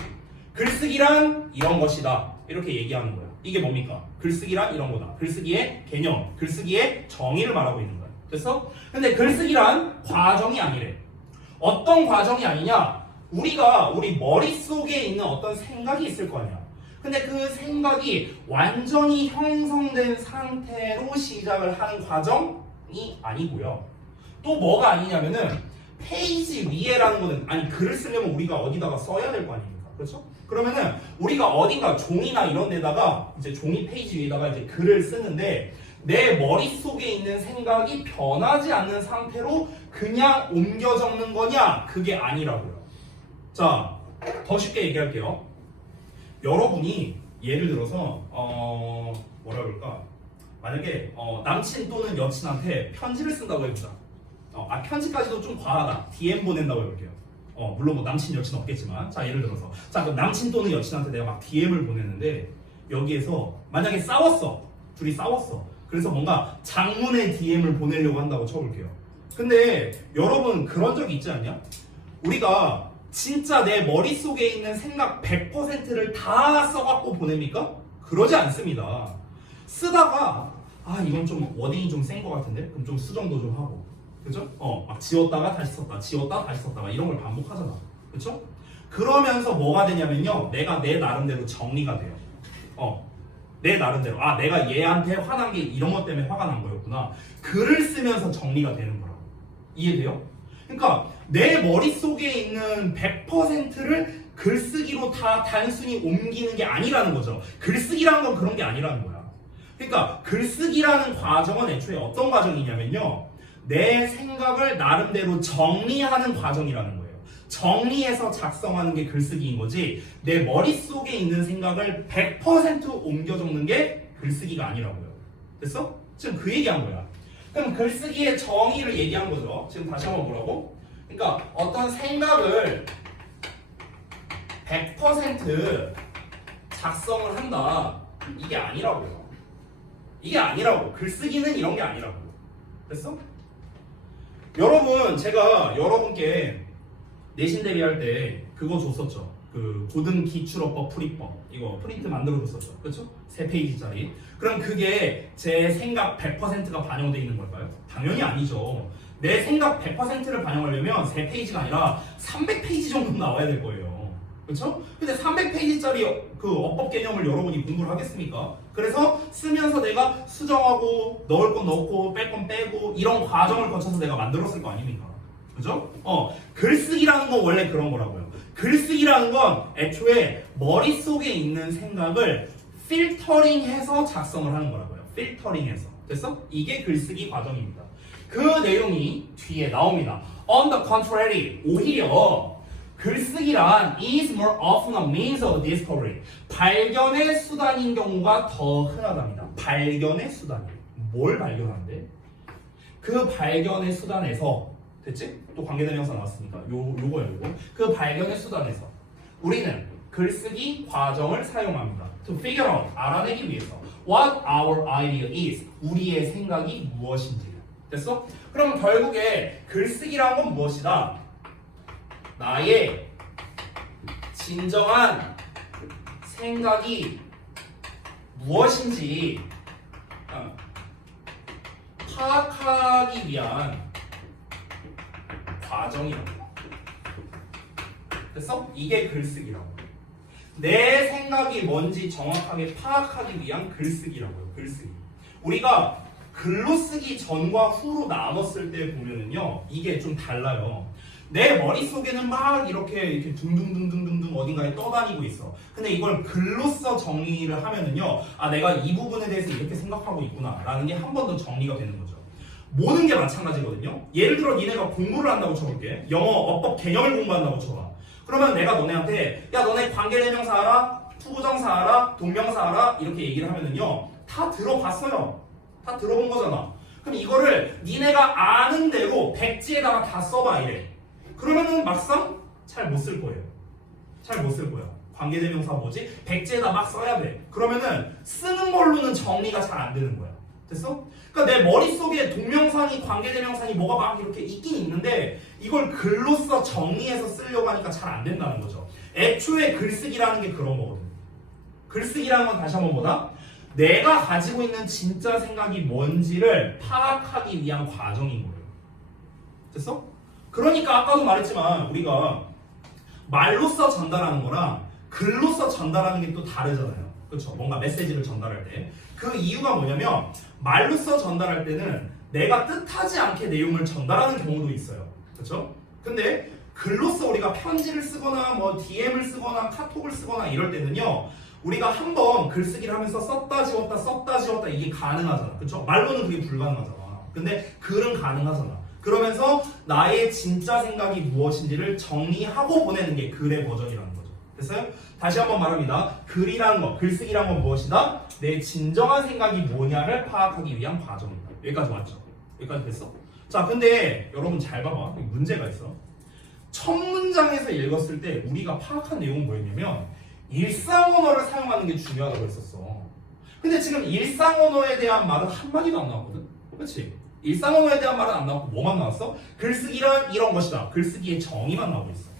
글쓰기란 이런 것이다. 이렇게 얘기하는 거야. 이게 뭡니까? 글쓰기란 이런 거다. 글쓰기의 개념, 글쓰기의 정의를 말하고 있는 거야. 됐어? 근데 글쓰기란 과정이 아니래. 어떤 과정이 아니냐? 우리가 우리 머릿속에 있는 어떤 생각이 있을 거 아니야. 근데 그 생각이 완전히 형성된 상태로 시작을 하는 과정이 아니고요. 또 뭐가 아니냐면은 페이지 위에라는 거는 아니 글을 쓰려면 우리가 어디다가 써야 될 거 아닙니까? 그렇죠? 그러면은 우리가 어딘가 종이나 이런 데다가 이제 종이 페이지 위에다가 이제 글을 쓰는데 내 머릿속에 있는 생각이 변하지 않는 상태로 그냥 옮겨 적는 거냐? 그게 아니라고요. 자, 더 쉽게 얘기할게요. 여러분이 예를 들어서 뭐라 그럴까? 만약에 남친 또는 여친한테 편지를 쓴다고 해보자. 편지까지도 좀 과하다. DM 보낸다고 해볼게요. 물론 뭐 남친 여친 없겠지만 자 예를 들어서 그럼 남친 또는 여친한테 내가 막 DM을 보냈는데 여기에서 만약에 둘이 싸웠어. 그래서 뭔가 장문의 DM을 보내려고 한다고 쳐볼게요. 근데 여러분 그런 적 있지 않냐? 우리가 진짜 내 머릿속에 있는 생각 100%를 다 써갖고 보냅니까? 그러지 않습니다. 쓰다가 아 이건 좀 워딩이 좀 센 것 같은데? 그럼 좀 수정도 좀 하고 그죠? 막 지웠다가 다시 썼다 지웠다가 다시 썼다 막 이런 걸 반복하잖아 그쵸? 그러면서 뭐가 되냐면요 내가 내 나름대로 정리가 돼요 내 나름대로 아 내가 얘한테 화난 게 이런 것 때문에 화가 난 거였구나 글을 쓰면서 정리가 되는 거라고 이해돼요? 그러니까 내 머릿속에 있는 100%를 글쓰기로 다 단순히 옮기는 게 아니라는 거죠 글쓰기라는 건 그런 게 아니라는 거야 그러니까 글쓰기라는 과정은 애초에 어떤 과정이냐면요 내 생각을 나름대로 정리하는 과정이라는 거예요 정리해서 작성하는 게 글쓰기인 거지 내 머릿속에 있는 생각을 100% 옮겨 적는 게 글쓰기가 아니라고요 됐어? 지금 그 얘기한 거야 그럼 글쓰기의 정의를 얘기한 거죠 지금 다시 한번 보라고 그러니까 어떤 생각을 100% 작성을 한다 이게 아니라고요 이게 아니라고 글쓰기는 이런 게 아니라고 됐어? 여러분 제가 여러분께 내신 대비할 때 그거 줬었죠 그 고등 기출어법 풀이법 이거 프린트 만들어 줬었죠 그렇죠? 3페이지짜리 그럼 그게 제 생각 100%가 반영되어 있는 걸까요? 당연히 아니죠 내 생각 100%를 반영하려면 3페이지가 아니라 300페이지 정도 나와야 될 거예요 그렇죠? 근데 300페이지짜리 그 어법 개념을 여러분이 공부를 하겠습니까? 그래서 쓰면서 내가 수정하고 넣을 건 넣고 뺄 건 빼고 이런 과정을 거쳐서 내가 만들었을 거 아닙니까? 그죠? 글쓰기라는 건 원래 그런 거라고요. 글쓰기라는 건 애초에 머릿속에 있는 생각을 필터링해서 작성을 하는 거라고요. 필터링해서. 됐어? 이게 글쓰기 과정입니다. 그 내용이 뒤에 나옵니다. On the contrary, 오히려 글쓰기란 is more often a means of discovery. 발견의 수단인 경우가 더 흔하답니다. 발견의 수단. 뭘 발견하는데? 그 발견의 수단에서 됐지? 또 관계대명사 나왔으니까 요거야 요거. 그 발견의 수단에서 우리는 글쓰기 과정을 사용합니다. To figure out, 알아내기 위해서 what our idea is, 우리의 생각이 무엇인지. 됐어? 그럼 결국에 글쓰기란 건 무엇이다? 나의 진정한 생각이 무엇인지 파악하기 위한 과정이라고. 됐어? 이게 글쓰기라고. 내 생각이 뭔지 정확하게 파악하기 위한 글쓰기라고요. 글쓰기. 우리가 글로 쓰기 전과 후로 나눴을 때 보면은요, 이게 좀 달라요. 내 머릿속에는 막 이렇게 둥둥둥둥둥 어딘가에 떠다니고 있어. 근데 이걸 글로써 정리를 하면은요, 아, 내가 이 부분에 대해서 이렇게 생각하고 있구나 라는 게 한 번 더 정리가 되는 거죠. 모든 게 마찬가지거든요. 예를 들어 니네가 공부를 한다고 쳐볼게. 영어 어법 개념을 공부한다고 쳐봐. 그러면 내가 너네한테 야 너네 관계대명사 알아? 투부정사 알아? 동명사 알아? 이렇게 얘기를 하면은요, 다 들어봤어요. 다 들어본 거잖아. 그럼 이거를 니네가 아는 대로 백지에다가 다 써봐 이래. 그러면은 막상 잘 못 쓸 거예요. 잘 못 쓸 거야. 관계대명사 뭐지? 백지에다 막 써야 돼. 그러면은 쓰는 걸로는 정리가 잘 안 되는 거야. 됐어? 그러니까 내 머릿속에 동명사니 관계대명사니 뭐가 막 이렇게 있긴 있는데 이걸 글로써 정리해서 쓰려고 하니까 잘 안 된다는 거죠. 애초에 글쓰기라는 게 그런 거거든. 글쓰기라는 건 다시 한번 보다. 내가 가지고 있는 진짜 생각이 뭔지를 파악하기 위한 과정인 거예요. 됐어? 그러니까 아까도 말했지만 우리가 말로써 전달하는 거랑 글로써 전달하는 게 또 다르잖아요. 그렇죠? 뭔가 메시지를 전달할 때. 그 이유가 뭐냐면 말로써 전달할 때는 내가 뜻하지 않게 내용을 전달하는 경우도 있어요. 그렇죠? 근데 글로써 우리가 편지를 쓰거나 뭐 DM을 쓰거나 카톡을 쓰거나 이럴 때는요, 우리가 한번 글쓰기를 하면서 썼다 지웠다 이게 가능하잖아. 그렇죠? 말로는 그게 불가능하잖아. 근데 글은 가능하잖아. 그러면서 나의 진짜 생각이 무엇인지를 정리하고 보내는 게 글의 버전이라는 거죠. 됐어요? 다시 한번 말합니다. 글이라는 거, 글쓰기란 건 무엇이다? 내 진정한 생각이 뭐냐를 파악하기 위한 과정이다. 여기까지 왔죠? 여기까지 됐어? 자, 근데 여러분 잘 봐봐. 문제가 있어. 첫 문장에서 읽었을 때 우리가 파악한 내용은 뭐였냐면 일상언어를 사용하는 게 중요하다고 했었어. 근데 지금 일상언어에 대한 말은 한마디도 안 나왔거든? 그렇지? 일상언어에 대한 말은 안 나왔고 뭐만 나왔어? 글쓰기란 이런 것이다. 글쓰기의 정의만 나오고 있어.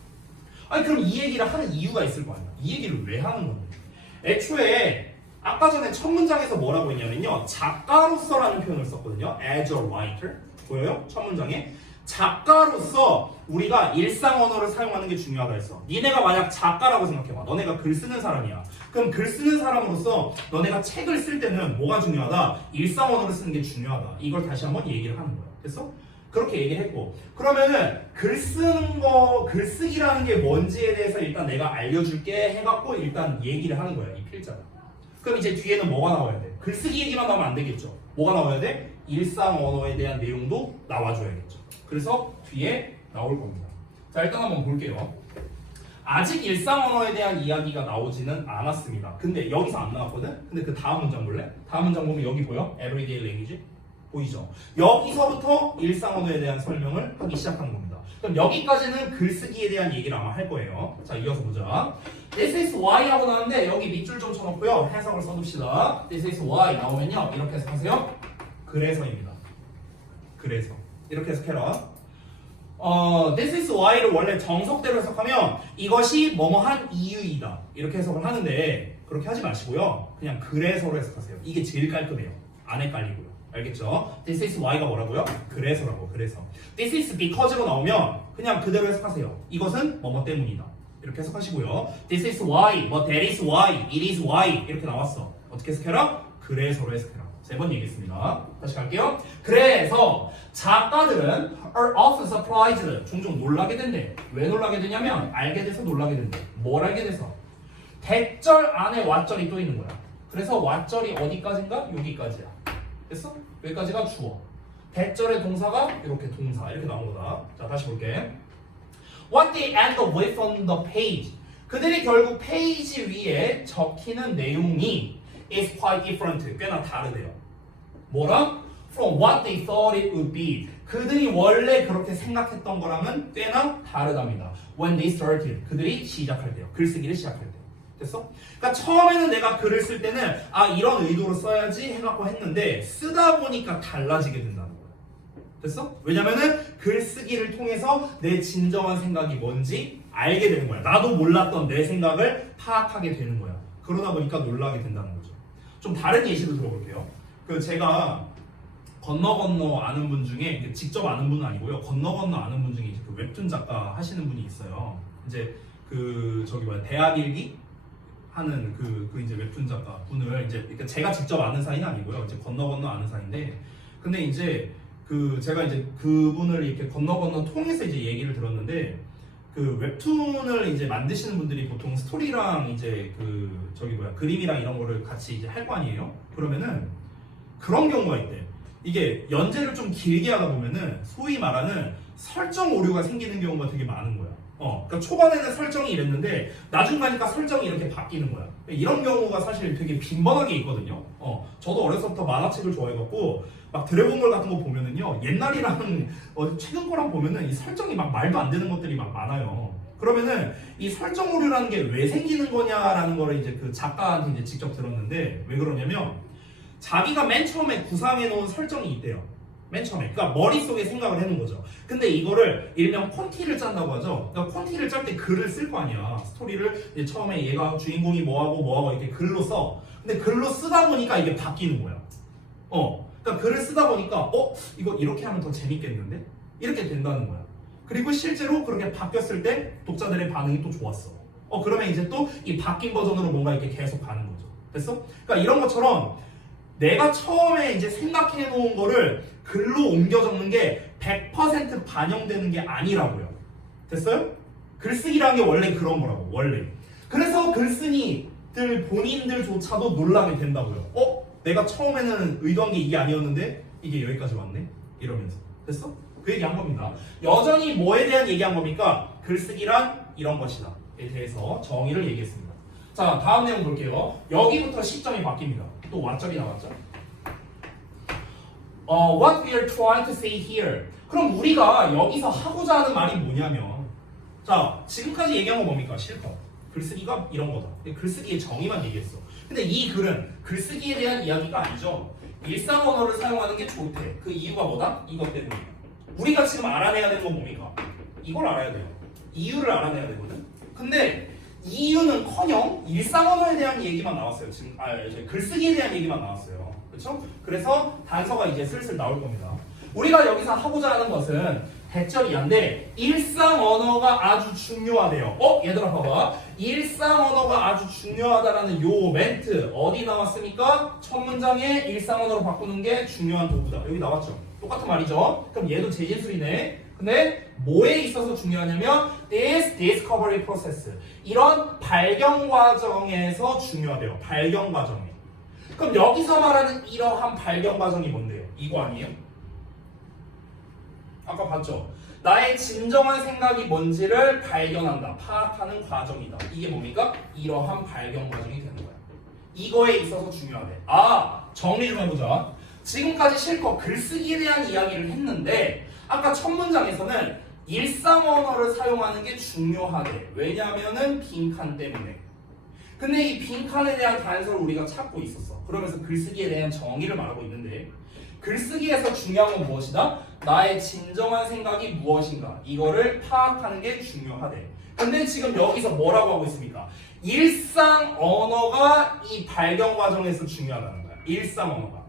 아니 그럼 이 얘기를 하는 이유가 있을 거 아니야. 이 얘기를 왜 하는 건데? 애초에 아까 전에 첫 문장에서 뭐라고 했냐면요. 작가로서라는 표현을 썼거든요. as a writer. 보여요? 첫 문장에. 작가로서 우리가 일상 언어를 사용하는 게 중요하다 했어. 니네가 만약 작가라고 생각해봐. 너네가 글 쓰는 사람이야. 그럼 글 쓰는 사람으로서 너네가 책을 쓸 때는 뭐가 중요하다? 일상 언어를 쓰는 게 중요하다. 이걸 다시 한번 얘기를 하는 거야. 됐어? 그렇게 얘기를 했고, 그러면은 글 쓰는 거, 글쓰기라는 게 뭔지에 대해서 일단 내가 알려줄게 해갖고 일단 얘기를 하는 거야. 이 필자가. 그럼 이제 뒤에는 뭐가 나와야 돼? 글쓰기 얘기만 나오면 안 되겠죠. 뭐가 나와야 돼? 일상 언어에 대한 내용도 나와줘야겠죠. 그래서 뒤에 나올 겁니다. 자, 일단 한번 볼게요. 아직 일상 언어에 대한 이야기가 나오지는 않았습니다. 근데 여기서 안 나왔거든? 근데 그 다음 문장 볼래? 다음 문장 보면 여기 보여? Everyday language? 보이죠? 여기서부터 일상 언어에 대한 설명을 하기 시작한 겁니다. 그럼 여기까지는 글쓰기에 대한 얘기를 아마 할 거예요. 자, 이어서 보자. This is why 하고 나왔는데 여기 밑줄 좀 쳐놓고요. 해석을 써둡시다. This is why 나오면요. 이렇게 해석하세요. 그래서입니다. 그래서. 이렇게 해석해라. This is why를 원래 정석대로 해석하면 이것이 뭐뭐한 이유이다. 이렇게 해석을 하는데 그렇게 하지 마시고요. 그냥 그래서로 해석하세요. 이게 제일 깔끔해요. 안 헷갈리고요. 알겠죠? This is why가 뭐라고요? 그래서라고. 그래서. This is because로 나오면 그냥 그대로 해석하세요. 이것은 뭐뭐 때문이다. 이렇게 해석하시고요. This is why, 뭐 that is why, it is why 이렇게 나왔어. 어떻게 해석해라? 그래서로 해석해라. 세 번 얘기했습니다. 다시 갈게요. 그래서 작가들은 are often surprised. 종종 놀라게 된대. 왜 놀라게 되냐면 알게 돼서 놀라게 된대. 뭘 알게 돼서? 대절 안에 what절이 또 있는 거야. 그래서 what절이 어디까지인가? 여기까지야. 됐어? 여기까지가 주어. 대절의 동사가 이렇게 동사. 이렇게 나온 거다. 자, 다시 볼게. What they end up with on the page. 그들이 결국 페이지 위에 적히는 내용이 is quite different. 꽤나 다르대요. 뭐랑? From what they thought it would be. 그들이 원래 그렇게 생각했던 거랑은 꽤나 다르답니다. When they started. 그들이 시작할 때요. 글쓰기를 시작할 때. 됐어? 그러니까 처음에는 내가 글을 쓸 때는 아 이런 의도로 써야지 해갖고 했는데 쓰다 보니까 달라지게 된다는 거야. 됐어? 왜냐면은 글쓰기를 통해서 내 진정한 생각이 뭔지 알게 되는 거야. 나도 몰랐던 내 생각을 파악하게 되는 거야. 그러다 보니까 놀라게 된다는 거죠. 좀 다른 예시도 들어볼게요. 그 제가 건너 아는 분 중에 직접 아는 분은 아니고요. 건너 아는 분 중에 이제 그 웹툰 작가 하시는 분이 있어요. 이제 그 저기 뭐야 대학 일기 하는 그 이제 웹툰 작가 분을 이제 그러니까 제가 직접 아는 사이는 아니고요. 이제 건너 아는 사이인데 근데 이제 그 제가 이제 그분을 이렇게 건너 통해서 이제 얘기를 들었는데 그 웹툰을 이제 만드시는 분들이 보통 스토리랑 이제 그 저기 뭐야 그림이랑 이런 거를 같이 이제 할 거 아니에요? 그러면은 그런 경우가 있대. 이게 연재를 좀 길게 하다 보면은 소위 말하는 설정 오류가 생기는 경우가 되게 많은 거야. 그러니까 초반에는 설정이 이랬는데 나중 가니까 설정이 이렇게 바뀌는 거야. 이런 경우가 사실 되게 빈번하게 있거든요. 저도 어려서부터 만화책을 좋아해갖고 막 드래곤볼 같은 거 보면은요 옛날이랑 최근 거랑 보면은 이 설정이 막 말도 안 되는 것들이 막 많아요. 그러면은 이 설정 오류라는 게 왜 생기는 거냐라는 거를 이제 그 작가한테 이제 직접 들었는데 왜 그러냐면 자기가 맨 처음에 구상해 놓은 설정이 있대요. 맨 처음에. 그러니까 머릿속에 생각을 해놓은 거죠. 근데 이거를 일명 콘티를 짠다고 하죠. 그러니까 콘티를 짤 때 글을 쓸 거 아니야. 스토리를 이제 처음에 얘가 주인공이 뭐하고 이렇게 글로 써. 근데 글로 쓰다 보니까 이게 바뀌는 거야. 그러니까 글을 쓰다 보니까 이거 이렇게 하면 더 재밌겠는데? 이렇게 된다는 거야. 그리고 실제로 그렇게 바뀌었을 때 독자들의 반응이 또 좋았어. 그러면 이제 또 이 바뀐 버전으로 뭔가 이렇게 계속 가는 거죠. 됐어? 그러니까 이런 것처럼 내가 처음에 이제 생각해 놓은 거를 글로 옮겨 적는 게 100% 반영되는 게 아니라고요. 됐어요? 글쓰기라는 게 원래 그런 거라고, 원래. 그래서 글쓴이들 본인들조차도 놀라게 된다고요. 내가 처음에는 의도한 게 이게 아니었는데 이게 여기까지 왔네? 이러면서. 됐어? 그 얘기 한 겁니다. 여전히 뭐에 대한 얘기한 겁니까? 글쓰기란 이런 것이다. 에 대해서 정의를 얘기했습니다. 자, 다음 내용 볼게요. 여기부터 시점이 바뀝니다. 또 what절이 나왔죠. What we are trying to say here. 그럼 우리가 여기서 하고자 하는 말이 뭐냐면 자, 지금까지 얘기한 건 뭡니까? 실컷. 글쓰기가 이런 거다. 글쓰기의 정의만 얘기했어. 근데 이 글은 글쓰기에 대한 이야기가 아니죠. 일상 언어를 사용하는 게 좋대. 그 이유가 뭐다? 이것 때문이야. 우리가 지금 알아내야 되는 건 뭡니까? 이걸 알아야 돼요. 이유를 알아내야 되거든. 근데 이유는커녕 일상 언어에 대한 얘기만 나왔어요. 지금 글쓰기에 대한 얘기만 나왔어요. 그렇죠? 그래서 단서가 이제 슬슬 나올 겁니다. 우리가 여기서 하고자 하는 것은 대절이한데 일상 언어가 아주 중요하대요. 얘들아 봐봐. 일상 언어가 아주 중요하다라는 요 멘트 어디 나왔습니까? 첫 문장에 일상 언어로 바꾸는 게 중요한 도구다. 여기 나왔죠? 똑같은 말이죠. 그럼 얘도 재진술이네. 근데 뭐에 있어서 중요하냐면 this discovery process 이런 발견 과정에서 중요하대요. 발견 과정에. 그럼 여기서 말하는 이러한 발견 과정이 뭔데요? 이거 아니에요? 아까 봤죠? 나의 진정한 생각이 뭔지를 발견한다. 파악하는 과정이다. 이게 뭡니까? 이러한 발견 과정이 되는 거야. 이거에 있어서 중요하대. 정리 좀 해보자. 지금까지 실컷 글쓰기에 대한 이야기를 했는데 아까 첫 문장에서는 일상 언어를 사용하는 게 중요하대. 왜냐하면은 빈칸 때문에. 근데 이 빈칸에 대한 단서를 우리가 찾고 있었어. 그러면서 글쓰기에 대한 정의를 말하고 있는데 글쓰기에서 중요한 건 무엇이다? 나의 진정한 생각이 무엇인가? 이거를 파악하는 게 중요하대. 근데 지금 여기서 뭐라고 하고 있습니까? 일상 언어가 이 발견 과정에서 중요하다는 거야. 일상 언어가.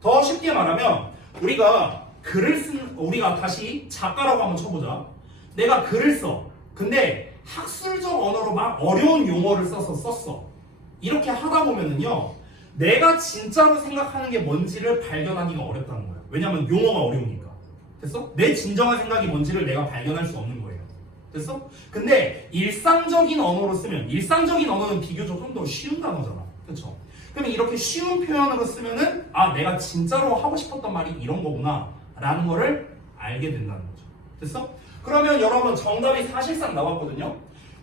더 쉽게 말하면 우리가 다시 작가라고 한번 쳐보자. 내가 글을 써. 근데 학술적 언어로 막 어려운 용어를 썼어. 이렇게 하다 보면은요. 내가 진짜로 생각하는 게 뭔지를 발견하기가 어렵다는 거야. 왜냐면 용어가 어려우니까. 됐어? 내 진정한 생각이 뭔지를 내가 발견할 수 없는 거예요. 됐어? 근데 일상적인 언어로 쓰면 일상적인 언어는 비교적 좀 더 쉬운 단어잖아. 그렇죠? 그러면 이렇게 쉬운 표현으로 쓰면은 내가 진짜로 하고 싶었던 말이 이런 거구나 라는 거를 알게 된다는 거죠. 됐어? 그러면 여러분 정답이 사실상 나왔거든요.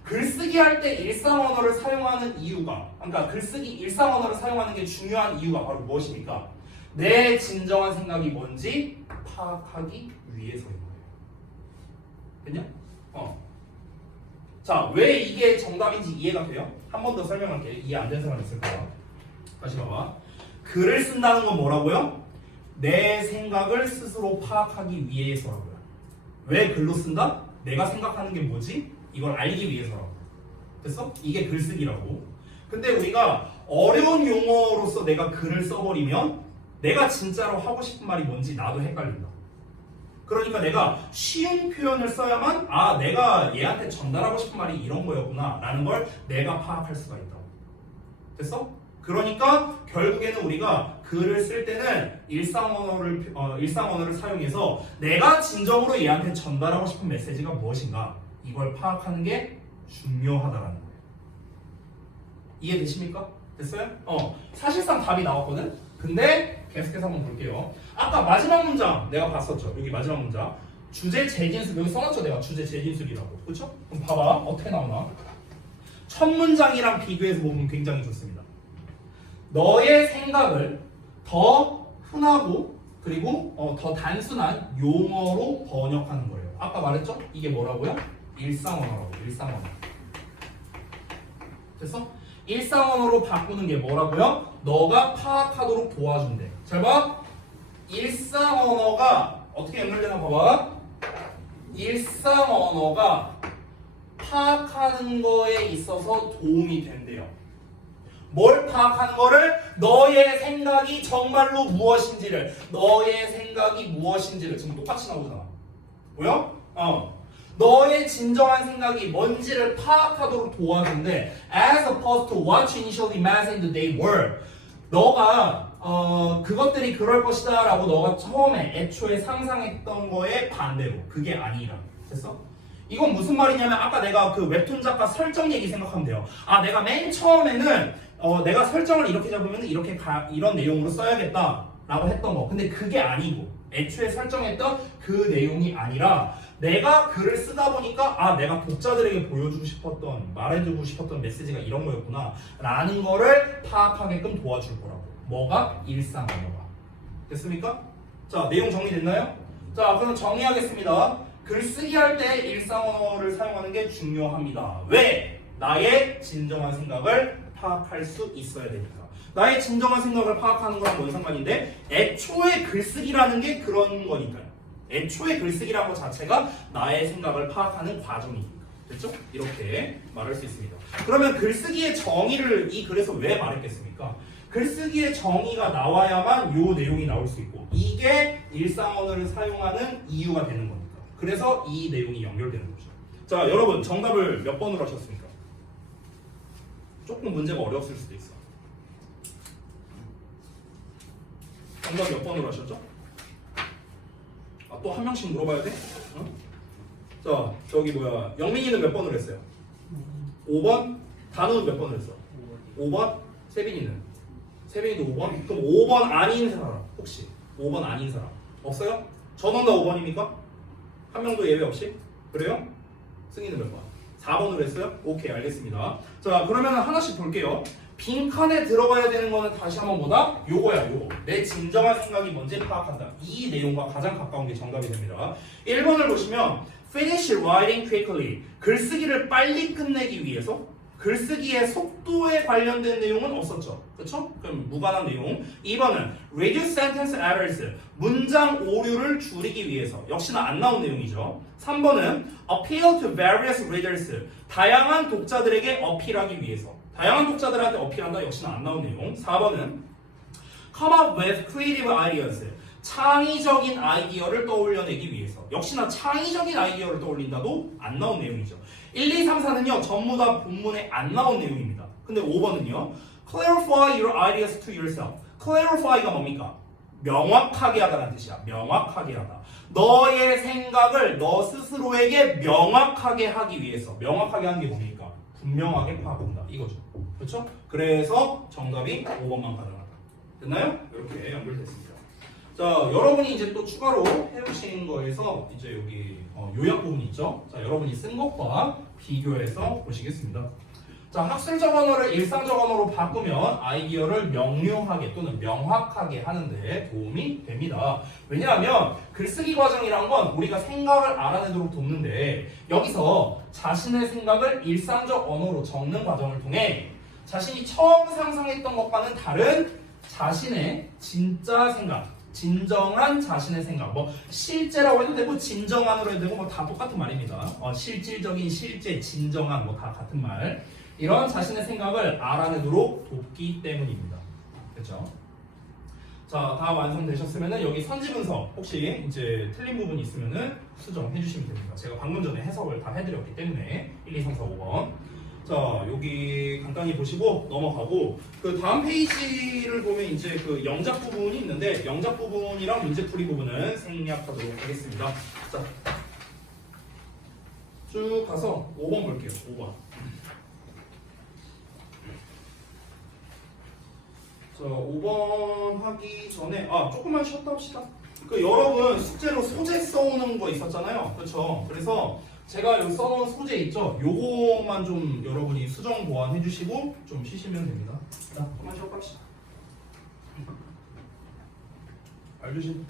글쓰기 할 때 일상 언어를 사용하는 이유가 그러니까 일상 언어를 사용하는 게 중요한 이유가 바로 무엇입니까? 내 진정한 생각이 뭔지 파악하기 위해서인 거예요. 됐냐? 자, 왜 이게 정답인지 이해가 돼요? 한 번 더 설명할게요. 이해 안 된 사람 있을 거야. 다시 봐봐. 글을 쓴다는 건 뭐라고요? 내 생각을 스스로 파악하기 위해서라고요. 왜 글로 쓴다? 내가 생각하는 게 뭐지? 이걸 알기 위해서라고. 됐어? 이게 글쓰기라고. 근데 우리가 어려운 용어로서 내가 글을 써버리면 내가 진짜로 하고 싶은 말이 뭔지 나도 헷갈린다. 그러니까 내가 쉬운 표현을 써야만 내가 얘한테 전달하고 싶은 말이 이런 거였구나 라는 걸 내가 파악할 수가 있다고. 됐어? 그러니까 결국에는 우리가 글을 쓸 때는 일상 언어를 사용해서 내가 진정으로 얘한테 전달하고 싶은 메시지가 무엇인가 이걸 파악하는 게 중요하다라는 거예요. 이해되십니까? 됐어요? 사실상 답이 나왔거든? 근데 계속해서 한번 볼게요. 아까 마지막 문장 내가 봤었죠? 여기 마지막 문장 주제 재진술 여기 써놨죠? 내가 주제 재진술이라고. 그렇죠? 그럼 봐봐 어떻게 나오나? 첫 문장이랑 비교해서 보면 굉장히 좋습니다. 너의 생각을 더 흔하고 그리고 더 단순한 용어로 번역하는 거예요. 아까 말했죠? 이게 뭐라고요? 일상 언어라고. 일상 언어. 됐어? 일상 언어로 바꾸는 게 뭐라고요? 너가 파악하도록 도와준대. 잘 봐. 일상 언어가 어떻게 연결되나 봐봐. 일상 언어가 파악하는 거에 있어서 도움이 된대요. 뭘 파악하는 거를? 너의 생각이 정말로 무엇인지를. 너의 생각이 무엇인지를. 지금 똑같이 나오잖아. 보여? 너의 진정한 생각이 뭔지를 파악하도록 도와준대. As opposed to what you initially imagined they were. 너가 그것들이 그럴 것이다 라고 너가 처음에 애초에 상상했던 거에 반대로. 그게 아니라. 됐어? 이건 무슨 말이냐면 아까 내가 그 웹툰 작가 설정 얘기 생각하면 돼요. 내가 맨 처음에는 내가 설정을 이렇게 잡으면 이런 내용으로 써야겠다 라고 했던 거. 근데 그게 아니고 애초에 설정했던 그 내용이 아니라 내가 글을 쓰다 보니까 내가 독자들에게 보여주고 싶었던 말해주고 싶었던 메시지가 이런 거였구나 라는 거를 파악하게끔 도와줄 거라고. 뭐가? 일상 언어가. 됐습니까? 자, 내용 정리됐나요? 자, 그럼 정리하겠습니다. 글쓰기 할 때 일상 언어를 사용하는 게 중요합니다. 왜? 나의 진정한 생각을 파악할 수 있어야 되니까. 나의 진정한 생각을 파악하는 거랑 뭔 상관인데 애초에 글쓰기라는 게 그런 거니까요. 애초에 글쓰기라는 것 자체가 나의 생각을 파악하는 과정이니까. 됐죠? 이렇게 말할 수 있습니다. 그러면 글쓰기의 정의를 이 글에서 왜 말했겠습니까? 글쓰기의 정의가 나와야만 요 내용이 나올 수 있고 이게 일상 언어를 사용하는 이유가 되는 겁니다. 그래서 이 내용이 연결되는 거죠. 자, 여러분 정답을 몇 번으로 하셨습니까? 조금 문제가 어려웠을 수도 있어. 정답 몇 번으로 하셨죠? 아, 또 한 명씩 물어봐야 돼? 어? 자, 저기 뭐야, 영민이는 몇 번으로 했어요? 5번? 단우는 몇 번으로 했어? 5번? 세빈이는? 세빈이도 5번? 그럼 5번 아닌 사람 혹시? 5번 아닌 사람 없어요? 전원 다 5번입니까? 한 명도 예외 없이? 그래요? 승희는 몇 번? 4번으로 했어요? 오케이, 알겠습니다. 자, 그러면 하나씩 볼게요. 빈칸에 들어가야 되는 거는 다시 한번 뭐다? 요거야, 요거. 내 진정한 생각이 뭔지 파악한다. 이 내용과 가장 가까운 게 정답이 됩니다. 1번을 보시면 finish writing quickly. 글쓰기를 빨리 끝내기 위해서 글쓰기의 속도에 관련된 내용은 없었죠. 그렇죠? 그럼 무관한 내용. 2번은 reduce sentence errors. 문장 오류를 줄이기 위해서. 역시나 안 나온 내용이죠. 3번은 appeal to various readers. 다양한 독자들에게 어필하기 위해서. 다양한 독자들한테 어필한다. 역시나 안 나온 내용. 4번은 come up with creative ideas. 창의적인 아이디어를 떠올려내기 위해서. 역시나 창의적인 아이디어를 떠올린다도 안 나온 내용이죠. 1, 2, 3, 4는요 전부 다 본문에 안 나온 내용입니다. 근데 5번은요 clarify your ideas to yourself. clarify가 뭡니까? 명확하게 하다라는 뜻이야. 명확하게 하다. 너의 생각을 너 스스로에게 명확하게 하기 위해서. 명확하게 하는 게 뭡니까? 분명하게 파악한다. 이거죠. 그렇죠? 그래서 정답이 5번만 가능하다. 됐나요? 이렇게 연결됐습니다. 자, 여러분이 이제 또 추가로 해오신 거에서 이제 여기 요약 부분이 있죠. 자, 여러분이 쓴 것과 비교해서 보시겠습니다. 자, 학술적 언어를 일상적 언어로 바꾸면 아이디어를 명료하게 또는 명확하게 하는데 도움이 됩니다. 왜냐하면 글쓰기 과정이란 건 우리가 생각을 알아내도록 돕는데 여기서 자신의 생각을 일상적 언어로 적는 과정을 통해 자신이 처음 상상했던 것과는 다른 자신의 진짜 생각, 진정한 자신의 생각, 뭐 실제라고 해도 되고 진정한으로 해도 되고 뭐 다 똑같은 말입니다. 실질적인, 실제, 진정한 뭐 다 같은 말. 이런 자신의 생각을 알아내도록 돕기 때문입니다. 그렇죠? 자, 다 완성되셨으면은 여기 선지분석 혹시 이제 틀린 부분이 있으면은 수정해 주시면 됩니다. 제가 방금 전에 해석을 다 해드렸기 때문에 1, 2, 3, 4, 5번. 자, 여기 간단히 보시고 넘어가고 그 다음 페이지를 보면 이제 그 영작 부분이 있는데 영작 부분이랑 문제풀이 부분은 생략하도록 하겠습니다. 자, 쭉 가서 5번 볼게요. 5번. 자, 5번 하기 전에 조금만 쉬었다 합시다. 그 여러분 숙제로 소재 써오는 거 있었잖아요. 그렇죠? 그래서 제가 여기 써놓은 소재 있죠? 요거만 좀 여러분이 수정 보완해 주시고 좀 쉬시면 됩니다. 자, 그만 쉬었다 합시다. 알려주신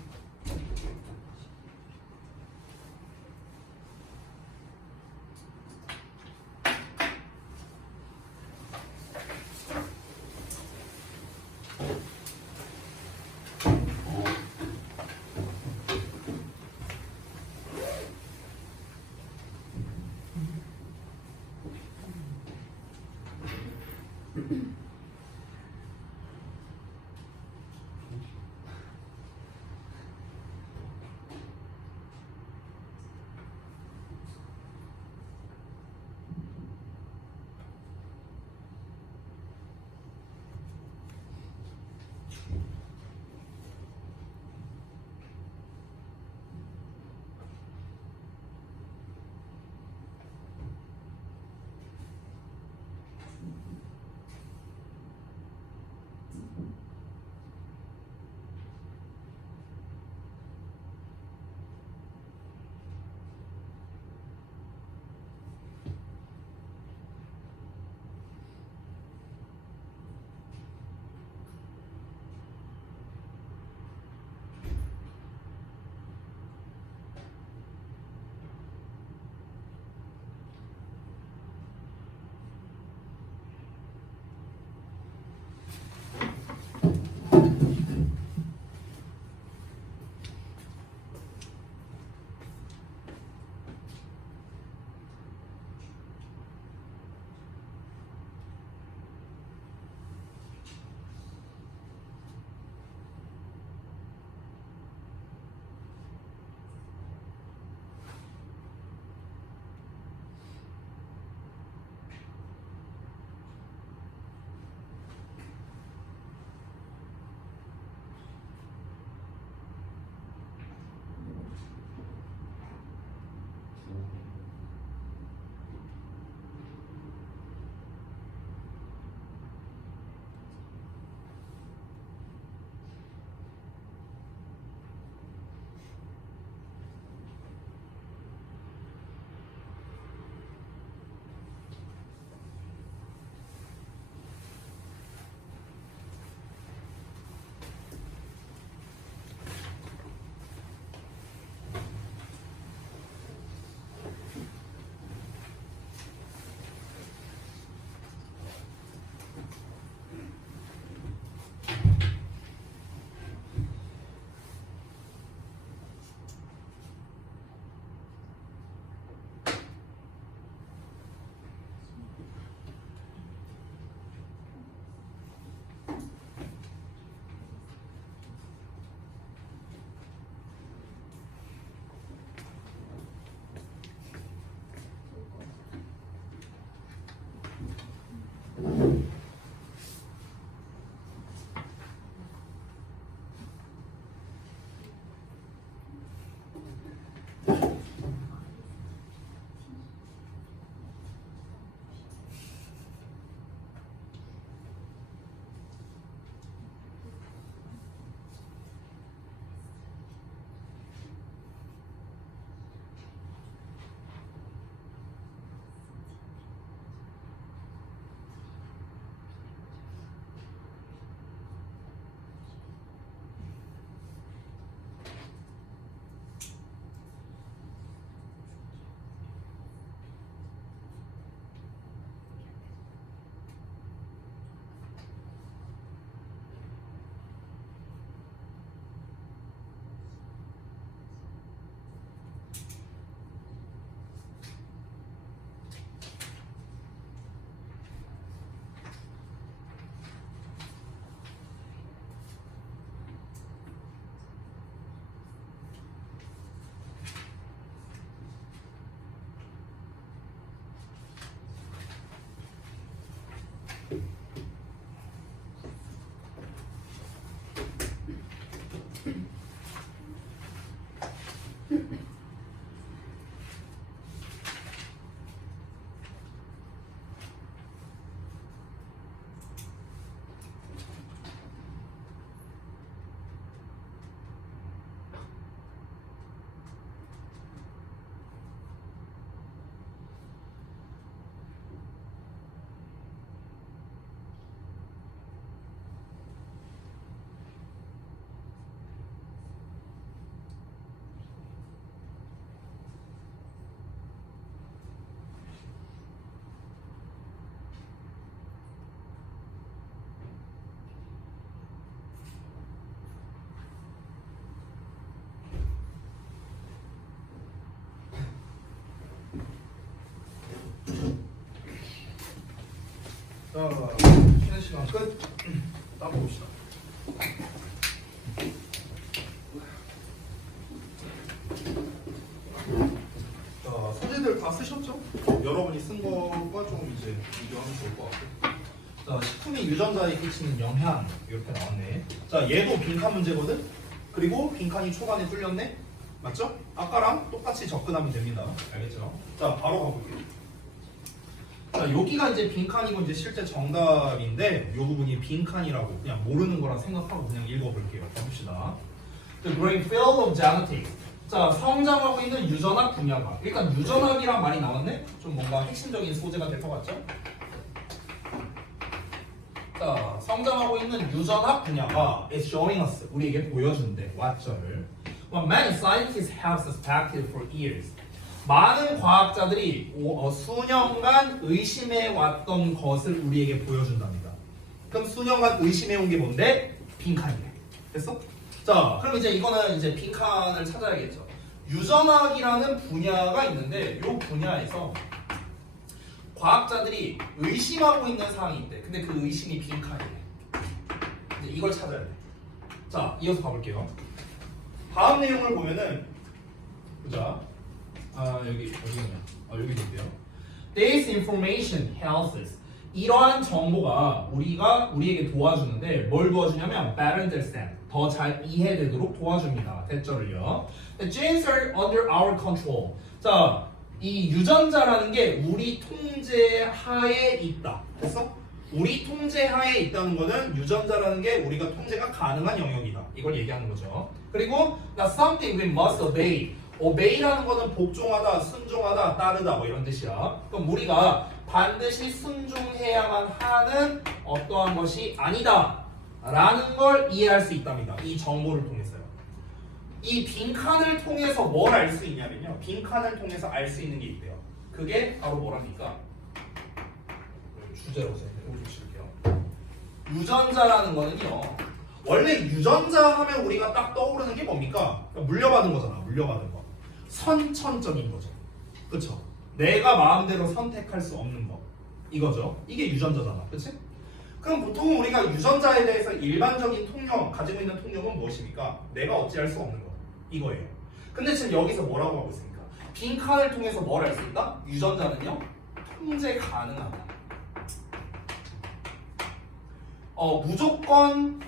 자, 쉬는 시간 끝. 따봅시다. 자, 소재들 다 쓰셨죠? 여러분이 쓴 거가 좀 이제 비교하면 좋을 것 같고. 자, 식품이 유전자에 끼치는 영향 이렇게 나왔네. 자, 얘도 빈칸 문제거든. 그리고 빈칸이 초반에 뚫렸네. 맞죠? 아까랑 똑같이 접근하면 됩니다. 알겠죠? 자, 바로 가볼게요. 자, 여기가 이제 빈칸이고 이제 실제 정답인데 이 부분이 빈칸이라고 그냥 모르는 거라 생각하고 그냥 읽어볼게요. 가봅시다. The great field of genetics. 자, 성장하고 있는 유전학 분야가. 일단 유전학이란 말이 나왔네? 좀 뭔가 핵심적인 소재가 될 것 같죠? 자, 성장하고 있는 유전학 분야가 is showing us. 우리에게 보여준대. 왓절을. What many scientists have suspected for years. 많은 과학자들이 수년간 의심해왔던 것을 우리에게 보여준답니다. 그럼 수년간 의심해온 게 뭔데? 빈칸이래. 됐어? 자, 그럼 이제 이거는 이제 빈칸을 찾아야겠죠. 유전학이라는 분야가 있는데 이 분야에서 과학자들이 의심하고 있는 사항이 있대. 근데 그 의심이 빈칸이래. 이제 이걸 찾아야 돼. 자, 이어서 가볼게요. 다음 내용을 보면은 보자. 여기냐? 여기 있는데요. This information helps us. 이러한 정보가 우리에게 도와주는데 뭘 도와주냐면 better understand. 더 잘 이해되도록 도와줍니다. 대절을요. The genes are under our control. 자, 이 유전자라는 게 우리 통제 하에 있다. 됐어? 우리 통제 하에 있다는 거는 유전자라는 게 우리가 통제가 가능한 영역이다. 이걸 얘기하는 거죠. 그리고 that's something we must obey. obey라는 거는 복종하다, 순종하다, 따르다 뭐 이런 뜻이야. 그럼 우리가 반드시 순종해야만 하는 어떠한 것이 아니다 라는 걸 이해할 수 있답니다. 이 정보를 통해서요. 이 빈칸을 통해서 뭘 알 수 있냐면요. 빈칸을 통해서 알 수 있는 게 있대요. 그게 바로 뭐랍니까? 주제로 칠게요. 유전자라는 거는요. 원래 유전자 하면 우리가 딱 떠오르는 게 뭡니까? 물려받은 거잖아. 물려받은 거. 선천적인 거죠. 그쵸? 내가 마음대로 선택할 수 없는 거. 이거죠. 이게 유전자잖아. 그치? 그럼 보통 우리가 유전자에 대해서 일반적인 통념, 가지고 있는 통념은 무엇입니까? 내가 어찌할 수 없는 거. 이거예요. 근데 지금 여기서 뭐라고 하고 있습니까? 빈칸을 통해서 뭘 알 수 있다? 유전자는요? 통제 가능하다. 무조건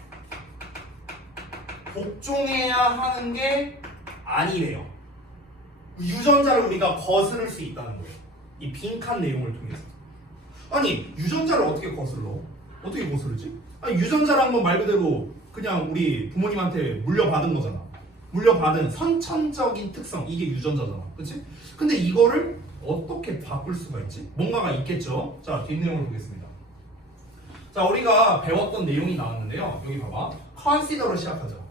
복종해야 하는 게 아니래요. 유전자를 우리가 거스를 수 있다는 거예요. 이 빈칸 내용을 통해서. 아니, 유전자를 어떻게 거슬러? 어떻게 거스르지? 아니, 유전자란 건 말 그대로 그냥 우리 부모님한테 물려받은 거잖아. 물려받은 선천적인 특성, 이게 유전자잖아. 그치? 근데 이거를 어떻게 바꿀 수가 있지? 뭔가가 있겠죠? 자, 뒷내용을 보겠습니다. 자, 우리가 배웠던 내용이 나왔는데요. 여기 봐봐. consider로 시작하죠.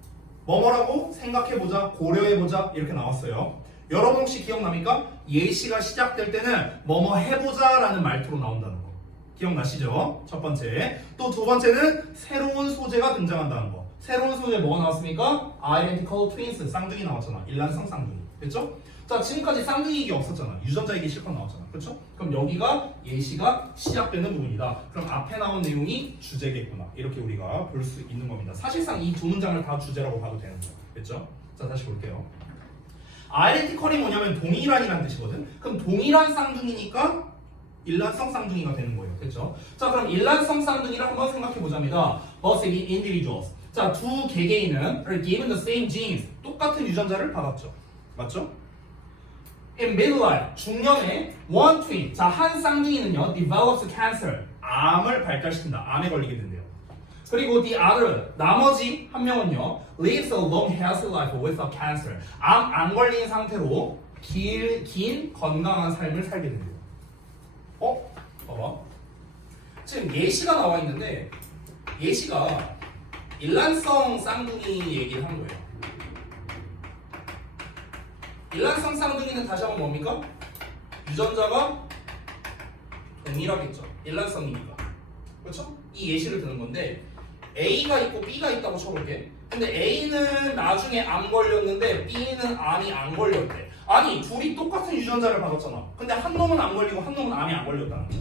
뭐뭐라고 생각해보자, 고려해보자 이렇게 나왔어요. 여러분 혹시 기억납니까? 예시가 시작될 때는 뭐뭐 해보자 라는 말투로 나온다는 거. 기억나시죠? 첫 번째. 또 두 번째는 새로운 소재가 등장한다는 거. 새로운 소재 뭐가 나왔습니까? Identical twins, 쌍둥이 나왔잖아. 일란성 쌍둥이. 됐죠? 자, 지금까지 쌍둥이기 없었잖아. 유전자이기 실컷 나왔잖아. 그렇죠? 그럼 여기가 예시가 시작되는 부분이다. 그럼 앞에 나온 내용이 주제겠구나. 이렇게 우리가 볼 수 있는 겁니다. 사실상 이 두 문장을 다 주제라고 봐도 되는 거야. 됐죠? 자, 다시 볼게요. 아이덴티컬이 뭐냐면 동일한이라는 뜻이거든. 그럼 동일한 쌍둥이니까 일란성 쌍둥이가 되는 거예요. 됐죠? 자, 그럼 일란성 쌍둥이를 한번 생각해 보자입니다. Both individuals. 자, 두 개개인은 are given the same genes. 똑같은 유전자를 받았죠. 맞죠? In midlife, 중년에 one twin. 자, 한 쌍둥이는요, develops cancer. 암을 발달시킨다. 암에 걸리게 된대요. 그리고 the other, 나머지 한 명은요, lives a long healthy life without cancer. 암 안 걸린 상태로 긴 건강한 삶을 살게 된대요. 봐봐. 지금 예시가 나와 있는데 예시가 일란성 쌍둥이 얘기를 한 거예요. 일란성 쌍둥이는 다시 한번 뭡니까? 유전자가 동일하겠죠. 일란성이니까. 그렇죠? 이 예시를 드는 건데 A가 있고 B가 있다고 쳐볼게. 근데 A는 나중에 암 걸렸는데 B는 암이 안 걸렸대. 아니, 둘이 똑같은 유전자를 받았잖아. 근데 한 놈은 안 걸리고 한 놈은 암이 안 걸렸다는 거야.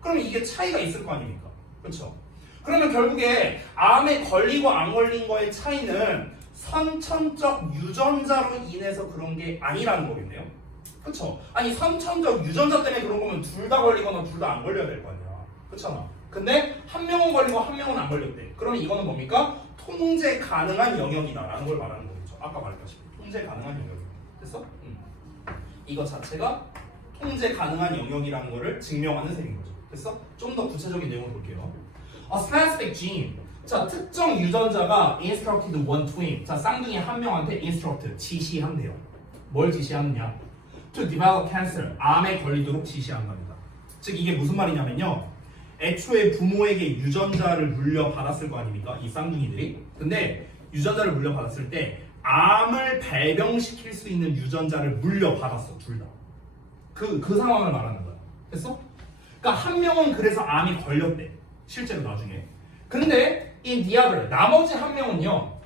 그럼 이게 차이가 있을 거 아닙니까? 그렇죠? 그러면 결국에 암에 걸리고 안 걸린 거의 차이는 선천적 유전자로 인해서 그런 게 아니라는 거겠네요. 그렇죠? 아니 선천적 유전자 때문에 그런 거면 둘 다 걸리거나 둘 다 안 걸려야 될 거 아니야. 그렇잖아. 근데 한 명은 걸리고 한 명은 안 걸렸대. 그러면 이거는 뭡니까? 통제 가능한 영역이다라는 걸 말하는 거겠죠. 아까 말했다시피 통제 가능한 영역이다. 됐어? 이거 자체가 통제 가능한 영역이라는 거를 증명하는 셈인 거죠. 됐어? 좀 더 구체적인 내용을 볼게요. A specific gene. 자, 특정 유전자가 instructed one twin. 자, 쌍둥이 한 명한테 instruct 지시한대요. 뭘 지시하느냐? To develop cancer. 암에 걸리도록 지시한답니다. 즉 이게 무슨 말이냐면요. 애초에 부모에게 유전자를 물려받았을 거 아닙니까? 이 쌍둥이들이. 근데 유전자를 물려받았을 때 암을 발병시킬 수 있는 유전자를 물려받았어, 둘 다. 그 상황을 말하는 거야. 됐어? 그러니까 한 명은 그래서 암이 걸렸대. 실제로 나중에. 근데 in the other, 나머지 한 명은요.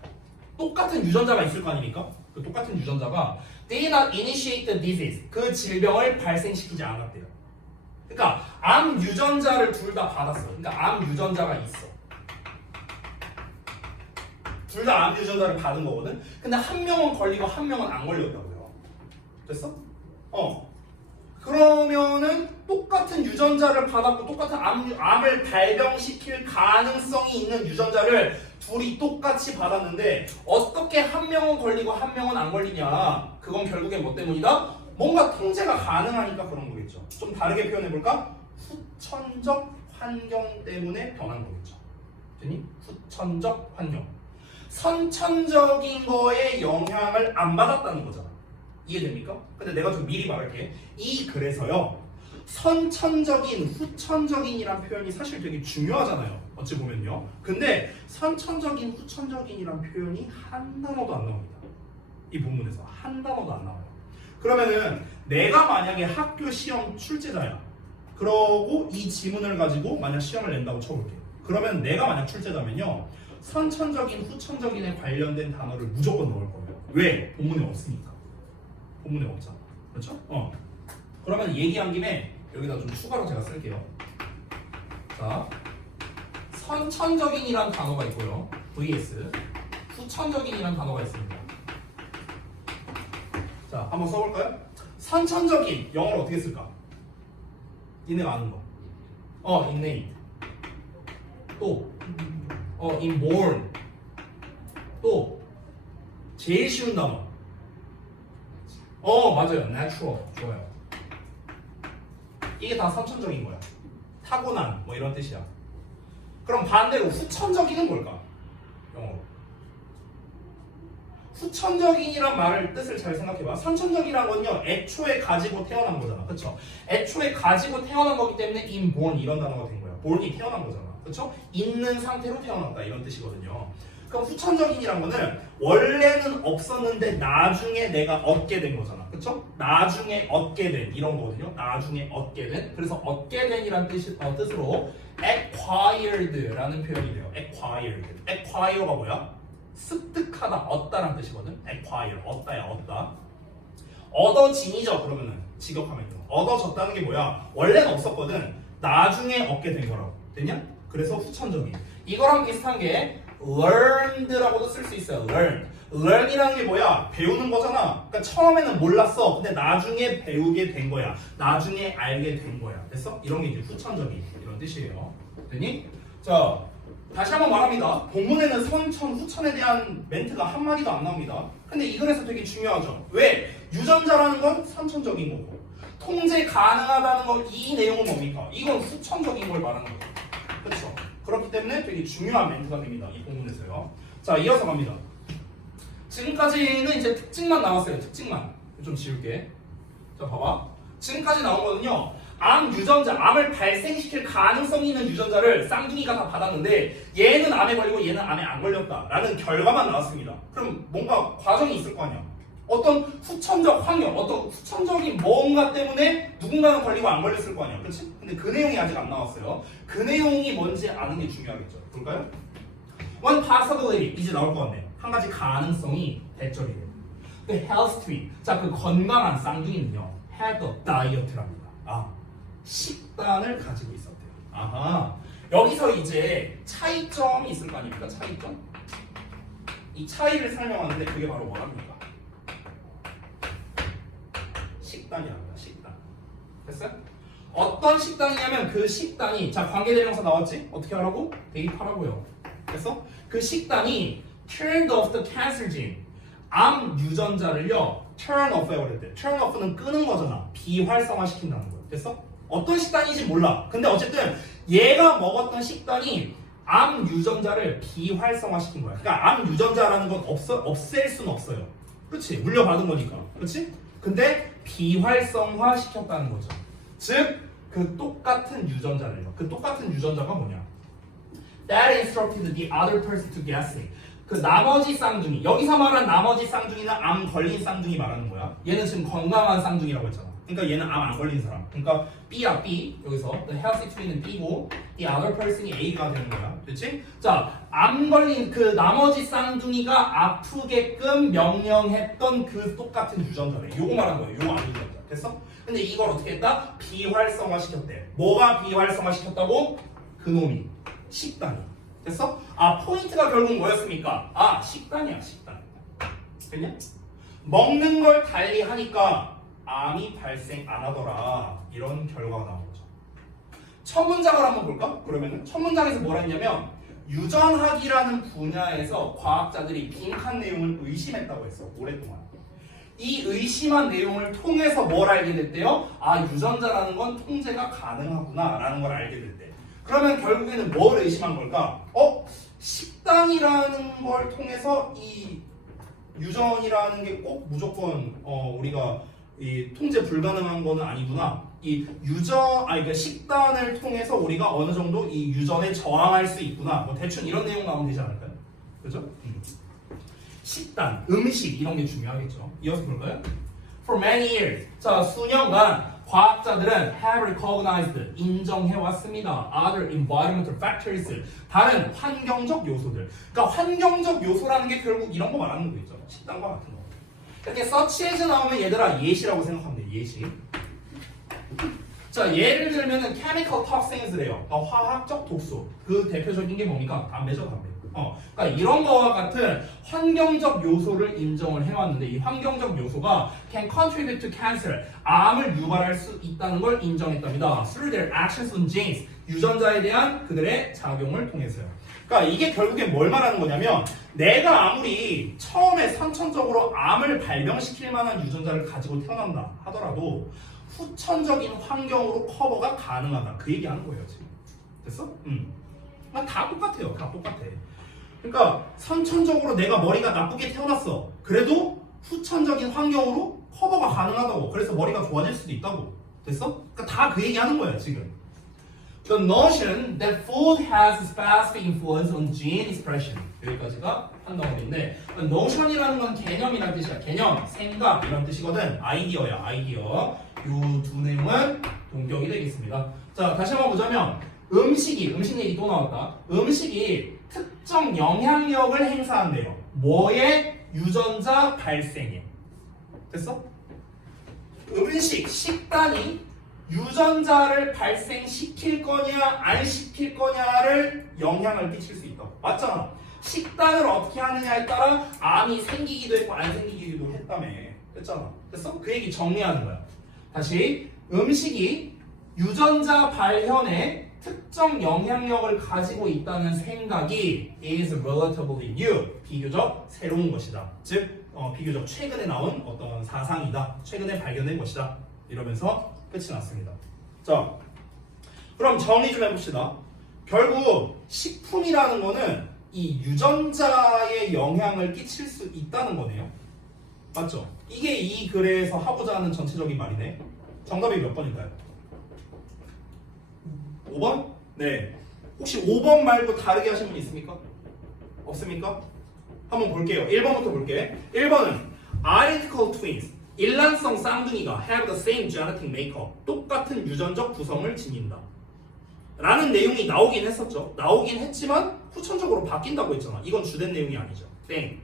똑같은 유전자가 있을 거 아닙니까? 그 똑같은 유전자가 they did not initiate the disease. 그 질병을 발생시키지 않았대요. 그러니까 암 유전자를 둘 다 받았어. 그러니까 암 유전자가 있어. 둘 다 암 유전자를 받은 거거든. 근데 한 명은 걸리고 한 명은 안 걸렸다고요. 됐어? 그러면은 똑같은 유전자를 받았고 똑같은 암을 발병시킬 가능성이 있는 유전자를 둘이 똑같이 받았는데 어떻게 한 명은 걸리고 한 명은 안 걸리냐? 그건 결국엔 뭐 때문이다? 뭔가 통제가 가능하니까 그런 거겠죠. 좀 다르게 표현해볼까? 후천적 환경 때문에 변한 거겠죠. 됐니? 후천적 환경. 선천적인 거에 영향을 안 받았다는 거잖아. 이해됩니까? 근데 내가 좀 미리 말할게. 그래서요. 선천적인, 후천적인이란 표현이 사실 되게 중요하잖아요. 어찌 보면요. 근데 선천적인, 후천적인이란 표현이 한 단어도 안 나옵니다. 이 본문에서 한 단어도 안 나와요. 그러면은 내가 만약에 학교 시험 출제자야. 그러고 이 지문을 가지고 만약 시험을 낸다고 쳐볼게요. 그러면 내가 만약 출제자면요. 선천적인, 후천적인에 관련된 단어를 무조건 넣을 거예요. 왜? 본문에 없으니까. 본문에 없잖아. 그렇죠? 그러면 얘기한 김에 여기다 좀 추가로 제가 쓸게요. 자, 선천적인이란 단어가 있고요. vs 후천적인이란 단어가 있습니다. 자, 한번 써볼까요? 선천적인 영어로 어떻게 쓸까? 니네가 아는 거. innate. 또 inborn. 또 제일 쉬운 단어. 맞아요. natural. 좋아요. 이게 다 선천적인 거야. 타고난 뭐 이런 뜻이야. 그럼 반대로 후천적인은 뭘까? 영어로. 후천적인이란 말을 뜻을 잘 생각해봐. 선천적이란 건요. 애초에 가지고 태어난 거잖아. 그쵸? 애초에 가지고 태어난 거기 때문에 inborn 이런 단어가 된 거야. born이 태어난 거잖아. 그쵸? 있는 상태로 태어났다 이런 뜻이거든요. 그럼 후천적인이란 거는 원래는 없었는데 나중에 내가 얻게 된 거잖아. 그쵸? 나중에 얻게 된 이런 거거든요. 나중에 얻게 된. 그래서 얻게 된이란 뜻으로 acquired라는 표현이 돼요. acquired. acquire가 뭐야? 습득하다, 얻다라는 뜻이거든. acquire, 얻다야, 얻다. 얻어지니죠. 그러면은 직역하면요. 얻어졌다는 게 뭐야? 원래는 없었거든. 나중에 얻게 된 거라고. 됐냐? 그래서 후천적인. 이거랑 비슷한 게 learned라고도 쓸 수 있어요. learn이라는 게 뭐야? 배우는 거잖아. 그러니까 처음에는 몰랐어. 근데 나중에 배우게 된 거야. 나중에 알게 된 거야. 됐어? 이런 게 이제 후천적인 이런 뜻이에요. 됐니? 자, 다시 한번 말합니다. 본문에는 선천, 후천에 대한 멘트가 한마디도 안 나옵니다. 근데 이 글에서 되게 중요하죠. 왜? 유전자라는 건 선천적인 거고 통제 가능하다는 건 이 내용은 뭡니까? 이건 후천적인 걸 말하는 거죠. 그렇죠? 그렇기 때문에 되게 중요한 멘트가 됩니다. 이 본문에서요. 자, 이어서 갑니다. 지금까지는 이제 특징만 나왔어요. 특징만. 좀 지울게. 자, 봐봐. 지금까지 나온 거는요. 암 유전자, 암을 발생시킬 가능성이 있는 유전자를 쌍둥이가 다 받았는데 얘는 암에 걸리고 얘는 암에 안 걸렸다라는 결과만 나왔습니다. 그럼 뭔가 과정이 있을 거 아니야. 어떤 후천적 환경, 어떤 후천적인 뭔가 때문에 누군가는 걸리고 안 걸렸을 거 아니야. 그렇지? 근데 그 내용이 아직 안 나왔어요. 그 내용이 뭔지 아는 게 중요하겠죠. 볼까요? One possibility 이제 나올 것 같네요. 한 가지 가능성이 대절이 돼요. The health twin. 자, 그 건강한 쌍둥이는요. had a diet랍니다. 식단을 가지고 있었대요. 아하. 여기서 이제 차이점이 있을 거 아닙니까? 차이점. 이 차이를 설명하는데 그게 바로 뭐랍니까? 식단이랍니다. 식단. 됐어요? 어떤 식단이냐면 그 식단이 자 관계대명사 나왔지? 어떻게 하라고? 대입하라고요. 됐어? 그 식단이 turned off the cancer gene. 암 유전자를요 turn off라고 그랬대. turn off는 끄는 거잖아. 비활성화시킨다는 거야. 됐어? 어떤 식단인지 몰라. 근데 어쨌든 얘가 먹었던 식단이 암 유전자를 비활성화시킨 거야. 그러니까 암 유전자라는 건 없앨 수는 없어요. 그렇지? 물려받은 거니까. 그렇지? 근데 비활성화 시켰다는 거죠. 즉, 그 똑같은 유전자를요. 그 똑같은 유전자가 뭐냐? That instructed the other person to guessing. 그 나머지 쌍둥이, 여기서 말한 나머지 쌍둥이는 암 걸린 쌍둥이 말하는 거야. 얘는 지금 건강한 쌍둥이라고 했잖아. 그러니까 얘는 암 안 걸린 사람. 그러니까 B야 B. 여기서 the healthy twin은 B고 the other person이 A가 되는 거야. 그렇지? 자, 암 걸린 그 나머지 쌍둥이가 아프게끔 명령했던 그 똑같은 유전자래. 요거 말한 거예요. 요거 암 유전자. 됐어? 근데 이걸 어떻게 했다? 비활성화 시켰대. 뭐가 비활성화 시켰다고? 그놈이. 식단이. 됐어? 아, 포인트가 결국 뭐였습니까? 아, 식단이야, 식단. 됐냐? 먹는 걸 달리 하니까 암이 발생 안 하더라. 이런 결과가 나온 거죠. 첫 문장을 한번 볼까? 그러면은 첫 문장에서 뭐라 했냐면 유전학이라는 분야에서 과학자들이 빈칸 내용을 의심했다고 했어. 오랫동안. 이 의심한 내용을 통해서 뭘 알게 됐대요? 아, 유전자라는 건 통제가 가능하구나 라는 걸 알게 됐대. 그러면 결국에는 뭘 의심한 걸까? 식단이라는 걸 통해서 이 유전이라는 게 꼭 무조건 우리가 이 통제 불가능한 거는 아니구나. 이 그러니까 식단을 통해서 우리가 어느 정도 이 유전에 저항할 수 있구나. 뭐 대충 이런 내용 나오면 되지 않을까요? 그죠? 식단, 음식 이런 게 중요하겠죠. 이어서 볼까요? For many years, 자 수년간 과학자들은 have recognized, 인정해왔습니다. Other environmental factors, 다른 환경적 요소들. 그러니까 환경적 요소라는 게 결국 이런 거 말하는 거 있죠. 식단과 같은 거. 이렇게 such as 나오면 얘들아 예시라고 생각하면 돼. 예시. 자 예를 들면은 chemical toxins래요. 화학적 독소. 그 대표적인 게 뭡니까? 담배죠, 담배. 그러니까 이런 거와 같은 환경적 요소를 인정을 해왔는데 이 환경적 요소가 can contribute to cancer, 암을 유발할 수 있다는 걸 인정했답니다. Through their actions on genes, 유전자에 대한 그들의 작용을 통해서요. 그러니까 이게 결국에 뭘 말하는 거냐면 내가 아무리 처음에 선천적으로 암을 발병시킬 만한 유전자를 가지고 태어난다 하더라도 후천적인 환경으로 커버가 가능하다. 그 얘기하는 거예요 지금. 됐어? 다 똑같아요. 다 똑같아. 그러니까 선천적으로 내가 머리가 나쁘게 태어났어. 그래도 후천적인 환경으로 커버가 가능하다고. 그래서 머리가 좋아질 수도 있다고. 됐어? 그러니까 다 그 얘기하는 거야 지금. The notion that food has specific influence on gene expression. 여기까지가 한 덩어리인데 notion이라는 건 개념이라는 뜻이야. 개념, 생각 이런 뜻이거든. 아이디어야, 아이디어. 이 두 내용은 동격이 되겠습니다. 자, 다시 한번 보자면 음식 얘기 또 나왔다. 음식이 특정 영향력을 행사한대요. 뭐에? 유전자 발생에. 됐어? 음식, 식단이 유전자를 발생시킬 거냐 안 시킬 거냐를 영향을 끼칠 수 있다고. 맞잖아. 식단을 어떻게 하느냐에 따라 암이 생기기도 했고 안 생기기도 했다며. 됐잖아. 됐어? 그 얘기 정리하는 거야. 다시 음식이 유전자 발현에 특정 영향력을 가지고 있다는 생각이 is relatively new, 비교적 새로운 것이다. 즉 비교적 최근에 나온 어떤 사상이다. 최근에 발견된 것이다. 이러면서 끝이 났습니다. 자, 그럼 정리 좀 해봅시다. 결국 식품이라는 거는 이 유전자에 영향을 끼칠 수 있다는 거네요. 맞죠? 이게 이 글에서 하고자 하는 전체적인 말이네. 정답이 몇 번일까요? 5번? 네. 혹시 5번 말고 다르게 하신 분 있습니까? 없습니까? 한번 볼게요. 1번부터 볼게. 1번은 identical twins, 일란성 쌍둥이가 have the same genetic makeup, 똑같은 유전적 구성을 지닌다 라는 내용이 나오긴 했었죠. 나오긴 했지만 후천적으로 바뀐다고 했잖아. 이건 주된 내용이 아니죠. 땡.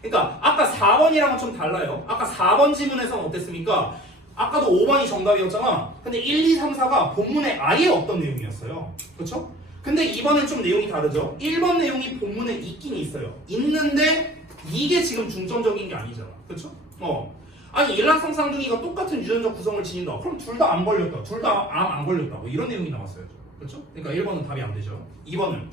그러니까 아까 4번이랑은 좀 달라요. 아까 4번 지문에서는 어땠습니까? 아까도 5번이 정답이었잖아. 근데 1, 2, 3, 4가 본문에 아예 없던 내용이었어요. 그렇죠? 근데 2번은 좀 내용이 다르죠. 1번 내용이 본문에 있긴 있어요. 있는데 이게 지금 중점적인 게 아니잖아. 그렇죠? 아니 일란성 쌍둥이가 똑같은 유전자 구성을 지닌다. 그럼 둘 다 안 걸렸다. 둘 다 암 안 걸렸다. 뭐 이런 내용이 나왔어요. 그렇죠? 그러니까 1번은 답이 안 되죠. 2번은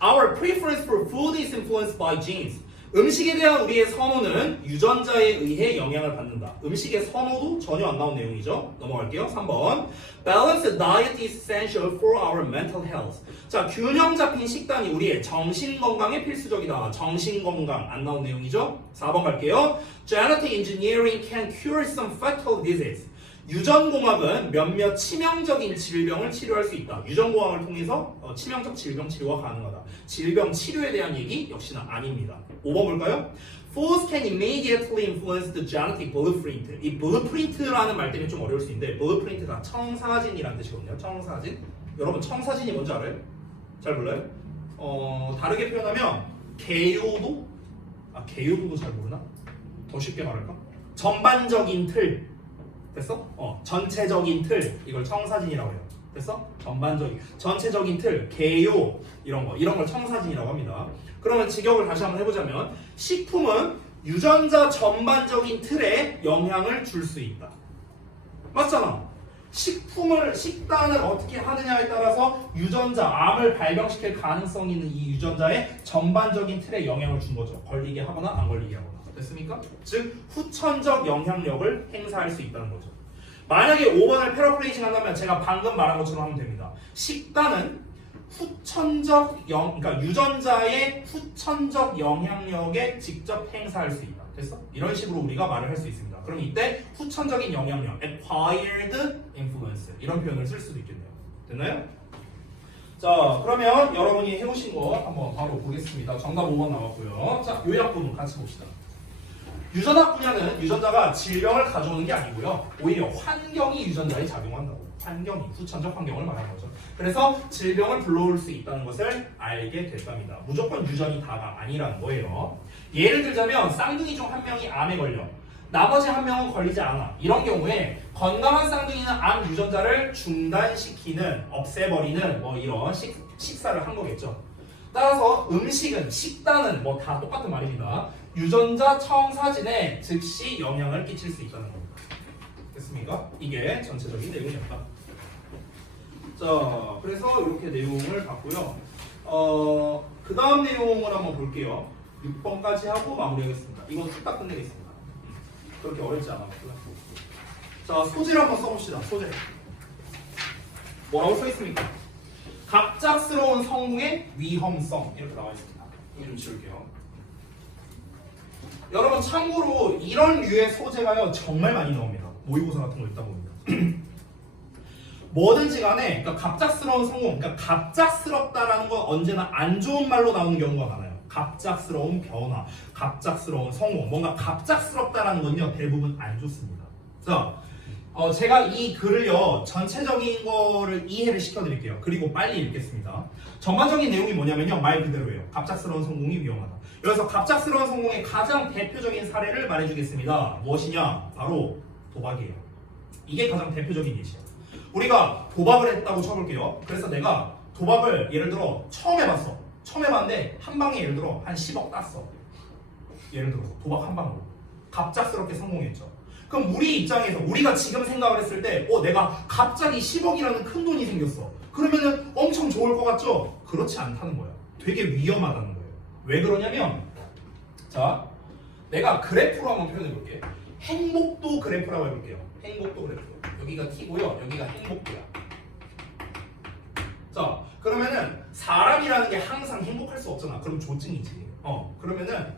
Our preference for food is influenced by genes. 음식에 대한 우리의 선호는 유전자에 의해 영향을 받는다. 음식의 선호도 전혀 안 나온 내용이죠. 넘어갈게요. 3번. Balanced diet is essential for our mental health. 자, 균형 잡힌 식단이 우리의 정신 건강에 필수적이다. 정신 건강 안 나온 내용이죠. 4번 갈게요. Genetic engineering can cure some fatal disease. 유전공학은 몇몇 치명적인 질병을 치료할 수 있다. 유전공학을 통해서 치명적 질병 치료가 가능하다. 질병 치료에 대한 얘기 역시나 아닙니다. 5번 볼까요? Foods can immediately influence the genetic blueprint. 이 blueprint라는 말 때문에 좀 어려울 수 있는데 blueprint가 청사진이라는 뜻이거든요. 청사진. 여러분 청사진이 뭔지 알아요? 잘 몰라요? 다르게 표현하면 개요도? 개요도도 잘 모르나? 더 쉽게 말할까? 전반적인 틀. 됐어? 전체적인 틀. 이걸 청사진이라고 해요. 됐어? 전체적인 틀, 개요 이런 걸 청사진이라고 합니다. 그러면 직역을 다시 한번 해보자면 식품은 유전자 전반적인 틀에 영향을 줄 수 있다. 맞잖아. 식단을 어떻게 하느냐에 따라서 유전자, 암을 발병시킬 가능성이 있는 이 유전자의 전반적인 틀에 영향을 준 거죠. 걸리게 하거나 안 걸리게 하거나. 됐습니까? 즉 후천적 영향력을 행사할 수 있다는 거죠. 만약에 5번을 패러프레이징 한다면 제가 방금 말한 것처럼 하면 됩니다. 식단은 그러니까 유전자의 후천적 영향력에 직접 행사할 수 있다. 됐어? 이런 식으로 우리가 말을 할 수 있습니다. 그럼 이때 후천적인 영향력, acquired influence 이런 표현을 쓸 수도 있겠네요. 됐나요? 자, 그러면 여러분이 해오신 거 한번 바로 보겠습니다. 정답 5번 나왔고요. 자, 요약 부분 같이 봅시다. 유전학 분야는 유전자가 질병을 가져오는 게 아니고요. 오히려 환경이 유전자에 작용한다고. 환경이 후천적 환경을 말하는 거죠. 그래서 질병을 불러올 수 있다는 것을 알게 됐답니다. 무조건 유전이 다가 아니라는 거예요. 예를 들자면 쌍둥이 중 한 명이 암에 걸려. 나머지 한 명은 걸리지 않아. 이런 경우에 건강한 쌍둥이는 암 유전자를 중단시키는, 없애버리는 뭐 이런 식사를 한 거겠죠. 따라서 식단은 뭐 다 똑같은 말입니다. 유전자 청사진에 즉시 영향을 끼칠 수 있다는 겁니다. 됐습니까? 이게 전체적인 내용이었다. 자, 그래서 이렇게 내용을 봤고요. 그 다음 내용을 한번 볼게요. 6번까지 하고 마무리하겠습니다. 이건 뚝딱 끝내겠습니다. 그렇게 어렵지 않았고요. 자, 소재를 한번 써봅시다. 소재. 뭐라고 써있습니까? 갑작스러운 성공의 위험성 이렇게 나와 있습니다. 이거 좀 지울게요. 여러분 참고로 이런 류의 소재가요 정말 많이 나옵니다. 모의고사 같은 거 읽다 보면 뭐든지 간에 그러니까 갑작스러운 성공, 그러니까 갑작스럽다라는 건 언제나 안 좋은 말로 나오는 경우가 많아요. 갑작스러운 변화, 갑작스러운 성공, 뭔가 갑작스럽다라는 건요 대부분 안 좋습니다. 자, 제가 이 글을요 전체적인 거를 이해를 시켜드릴게요. 그리고 빨리 읽겠습니다. 전반적인 내용이 뭐냐면요 말 그대로예요. 갑작스러운 성공이 위험하다. 그래서 갑작스러운 성공의 가장 대표적인 사례를 말해주겠습니다. 무엇이냐? 바로 도박이에요. 이게 가장 대표적인 예시야. 우리가 도박을 했다고 쳐볼게요. 그래서 내가 도박을 예를 들어 처음 해봤어. 처음 해봤는데 한 방에 예를 들어 한 10억 땄어. 예를 들어서 도박 한 방으로 갑작스럽게 성공했죠. 그럼 우리 입장에서 우리가 지금 생각을 했을 때 내가 갑자기 10억이라는 큰 돈이 생겼어. 그러면은 엄청 좋을 것 같죠? 그렇지 않다는 거야. 되게 위험하다는 거예요. 왜 그러냐면 자, 내가 그래프로 한번 표현해 볼게. 행복도 그래프라고 해볼게요. 행복도 그래프. 여기가 T고요. 여기가 행복도야. 자, 그러면은 사람이라는 게 항상 행복할 수 없잖아. 그럼 조증이지. 그러면은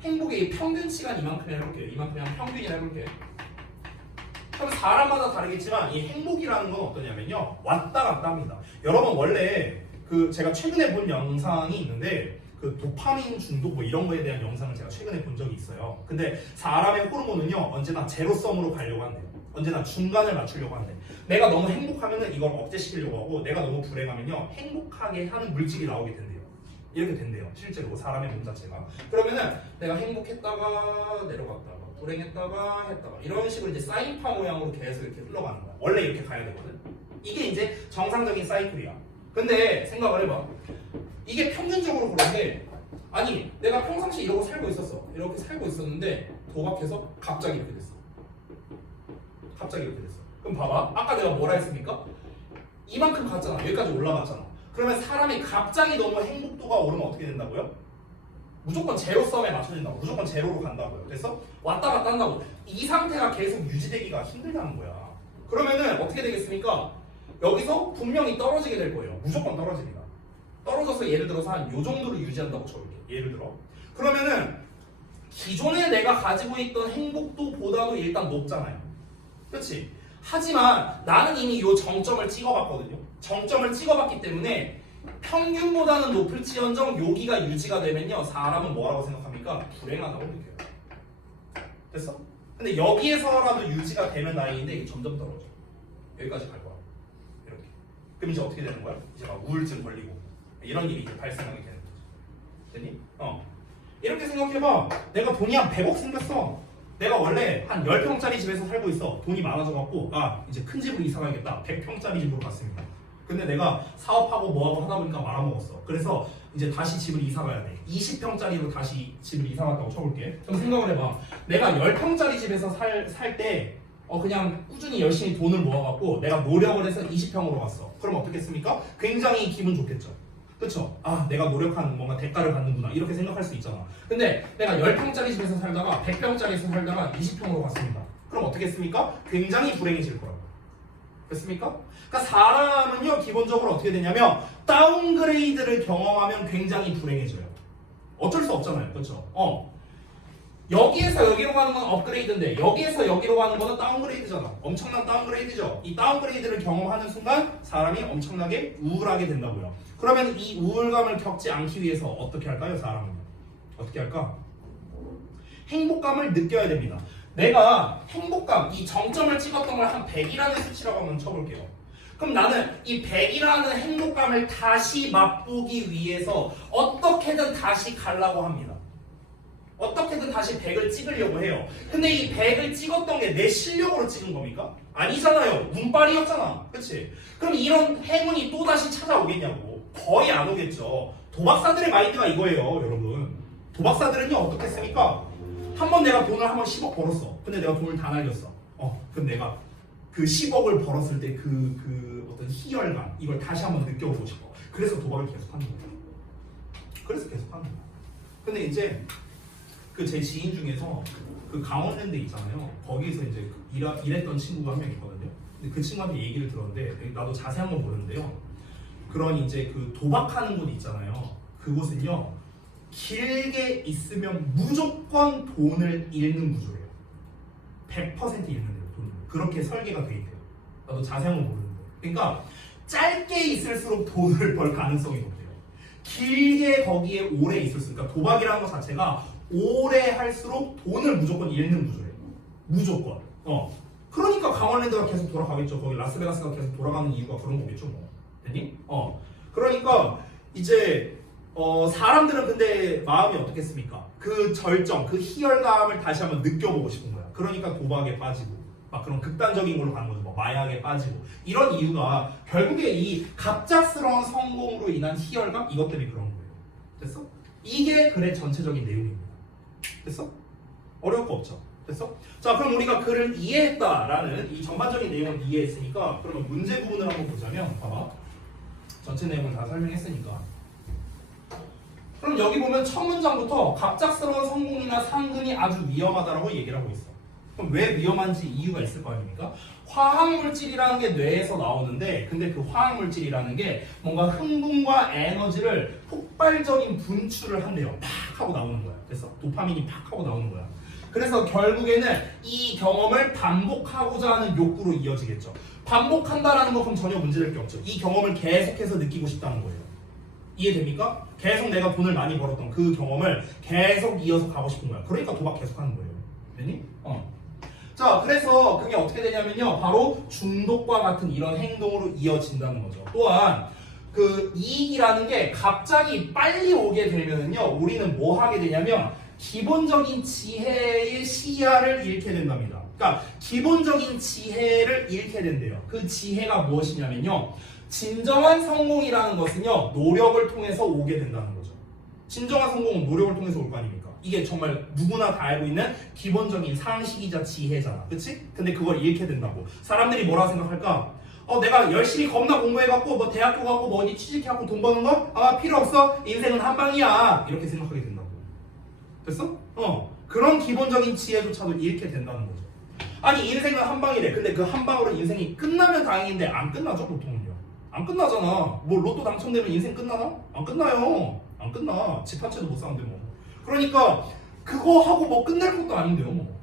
행복의 평균치가 이만큼 해볼게요. 이만큼이면 평균이라 해볼게요. 그럼 사람마다 다르겠지만 이 행복이라는 건 어떠냐면요 왔다 갔다 합니다. 여러분 원래 제가 최근에 본 영상이 있는데 도파민 중독 뭐 이런 거에 대한 영상을 제가 최근에 본 적이 있어요. 근데 사람의 호르몬은요 언제나 제로섬으로 가려고 한대요. 언제나 중간을 맞추려고 한대. 내가 너무 행복하면은 이걸 억제시키려고 하고 내가 너무 불행하면요 행복하게 하는 물질이 나오게 된대요. 이렇게 된대요. 실제로 사람의 몸 자체가. 그러면은 내가 행복했다가 내려갔다가 불행했다가 했다가 이런 식으로 이제 사인파 모양으로 계속 이렇게 흘러가는 거야. 원래 이렇게 가야 되거든. 이게 이제 정상적인 사이클이야. 근데 생각을 해봐. 이게 평균적으로 그런데 아니 내가 평상시 이러고 살고 있었어. 이렇게 살고 있었는데 도박해서 갑자기 이렇게 됐어. 갑자기 이렇게 됐어. 그럼 봐봐. 아까 내가 뭐라 했습니까? 이만큼 갔잖아. 여기까지 올라갔잖아. 그러면 사람이 갑자기 너무 행복도가 오르면 어떻게 된다고요? 무조건 제로섬에 맞춰진다고. 무조건 제로로 간다고요. 그래서 왔다 갔다 한다고. 이 상태가 계속 유지되기가 힘들다는 거야. 그러면은 어떻게 되겠습니까? 여기서 분명히 떨어지게 될 거예요. 무조건 떨어집니다. 떨어져서 예를 들어서 한 요 정도를 유지한다고 쳐볼게. 예를 들어. 그러면은 기존에 내가 가지고 있던 행복도보다도 일단 높잖아요. 그렇지? 하지만 나는 이미 요 정점을 찍어봤거든요. 정점을 찍어봤기 때문에 평균보다는 높을지언정 여기가 유지가 되면요. 사람은 뭐라고 생각합니까? 불행하다고 느껴요. 됐어? 근데 여기에서라도 유지가 되면 다행인데 점점 떨어져. 여기까지 갈 거야. 이렇게. 그럼 이제 어떻게 되는 거야? 이제 막 우울증 걸리고 이런 일이 이제 발생하게 되는 거지. 됐니? 이렇게 생각해봐. 내가 돈이 한 100억 생겼어. 내가 원래 한 10평짜리 집에서 살고 있어. 돈이 많아져갖고 이제 큰 집으로 이사 가야겠다. 100평짜리 집으로 갔습니다. 근데 내가 사업하고 뭐하고 하다 보니까 말아먹었어. 그래서 이제 다시 집을 이사 가야 돼. 20평짜리로 다시 집을 이사 갔다고 쳐볼게. 그럼 생각을 해봐. 내가 10평짜리 집에서 살 때 그냥 꾸준히 열심히 돈을 모아갖고 내가 노력을 해서 20평으로 갔어. 그럼 어떻겠습니까? 굉장히 기분 좋겠죠. 그쵸? 내가 노력한 뭔가 대가를 받는구나 이렇게 생각할 수 있잖아. 근데 내가 10평짜리 집에서 살다가 100평짜리에서 살다가 20평으로 갔습니다. 그럼 어떻겠습니까? 굉장히 불행해질 거라고. 됐습니까? 그러니까 사람은요 기본적으로 어떻게 되냐면 다운그레이드를 경험하면 굉장히 불행해져요. 어쩔 수 없잖아요. 그렇죠? 여기에서 여기로 가는 건 업그레이드인데 여기에서 여기로 가는 거는 다운그레이드잖아. 엄청난 다운그레이드죠. 이 다운그레이드를 경험하는 순간 사람이 엄청나게 우울하게 된다고요. 그러면 이 우울감을 겪지 않기 위해서 어떻게 할까요? 사람은 어떻게 할까? 행복감을 느껴야 됩니다. 내가 행복감, 이 정점을 찍었던 걸 한 100이라는 수치라고 한번 쳐볼게요. 그럼 나는 이 100이라는 행복감을 다시 맛보기 위해서 어떻게든 다시 가려고 합니다. 어떻게든 다시 100을 찍으려고 해요. 근데 이 100을 찍었던 게 내 실력으로 찍은 겁니까? 아니잖아요. 운빨이었잖아. 그치? 그럼 이런 행운이 또다시 찾아오겠냐고. 거의 안 오겠죠. 도박사들의 마인드가 이거예요, 여러분. 도박사들은요, 어떻겠습니까? 한번 내가 돈을 한번 10억 벌었어. 근데 내가 돈을 다 날렸어. 그럼 내가 그 10억을 벌었을 때 그 어떤 희열감, 이걸 다시 한번 느껴보고 싶어. 그래서 도박을 계속 하는 거예요. 그래서 계속 하는 거예요. 근데 이제 그 제 지인 중에서 그 강원랜드 있잖아요. 거기서 이제 일했던 친구가 한 명 있거든요. 근데 그 친구한테 얘기를 들었는데 나도 자세한 건 모르는데요. 그런 이제 그 도박하는 곳 있잖아요. 그곳은요 길게 있으면 무조건 돈을 잃는 구조예요. 100% 잃는 데요. 돈을. 그렇게 설계가 돼 있대요. 나도 자세한 건 모르는데. 그러니까 짧게 있을수록 돈을 벌 가능성이 높대요. 길게 거기에 오래 있을수록, 그러니까 도박이라는 것 자체가 오래 할수록 돈을 무조건 잃는 구조예요. 무조건. 그러니까 강원랜드가 계속 돌아가겠죠. 거기 라스베가스가 계속 돌아가는 이유가 그런 거겠죠. 뭐. 됐니? 그러니까 이제 사람들은 근데 마음이 어떻겠습니까? 그 절정, 그 희열감을 다시 한번 느껴보고 싶은 거야. 그러니까 도박에 빠지고 막 그런 극단적인 걸로 가는 거죠. 뭐 마약에 빠지고 이런 이유가 결국에 이 갑작스러운 성공으로 인한 희열감 이것 때문에 그런 거예요. 됐어? 이게 글의 전체적인 내용입니다. 됐어? 어려울 거 없죠. 됐어? 자, 그럼 우리가 글을 이해했다라는 이 전반적인 내용을 이해했으니까 그러면 문제 부분을 한번 보자면 봐봐. 전체 내용을 다 설명했으니까. 그럼 여기 보면 첫 문장부터 갑작스러운 성공이나 상금이 아주 위험하다라고 얘기를 하고 있어. 그럼 왜 위험한지 이유가 있을 거 아닙니까? 화학물질이라는 게 뇌에서 나오는데 근데 그 화학물질이라는 게 뭔가 흥분과 에너지를 폭발적인 분출을 한대요. 팍 하고 나오는 거야. 그래서 도파민이 팍 하고 나오는 거야. 그래서 결국에는 이 경험을 반복하고자 하는 욕구로 이어지겠죠. 반복한다라는 거 그럼 전혀 문제될 게 없죠. 이 경험을 계속해서 느끼고 싶다는 거예요. 이해됩니까? 계속 내가 돈을 많이 벌었던 그 경험을 계속 이어서 가고 싶은 거야. 그러니까 도박 계속 하는 거예요. 됐니? 자, 그래서 그게 어떻게 되냐면요. 바로 중독과 같은 이런 행동으로 이어진다는 거죠. 또한 그 이익이라는 게 갑자기 빨리 오게 되면은요. 우리는 뭐 하게 되냐면 기본적인 지혜의 시야를 잃게 된답니다. 그러니까 기본적인 지혜를 잃게 된대요. 그 지혜가 무엇이냐면요. 진정한 성공이라는 것은요. 노력을 통해서 오게 된다는 거죠. 진정한 성공은 노력을 통해서 올 거 아닙니까? 이게 정말 누구나 다 알고 있는 기본적인 상식이자 지혜잖아. 그치? 근데 그걸 잃게 된다고. 사람들이 뭐라 생각할까? 내가 열심히 겁나 공부해갖고 뭐 대학교 가고 뭐 어디 취직해갖고 돈 버는 거? 필요 없어. 인생은 한 방이야. 이렇게 생각하게 된다고. 됐어? 그런 기본적인 지혜조차도 잃게 된다는 거죠. 아니 인생은 한 방이래. 근데 그 한 방으로 인생이 끝나면 다행인데 안 끝나죠 보통은요. 안 끝나잖아. 뭐 로또 당첨되면 인생 끝나나? 안 끝나요. 안 끝나. 집 한 채도 못 사는데 뭐. 그러니까 그거 하고 뭐 끝낼 것도 아닌데요 뭐.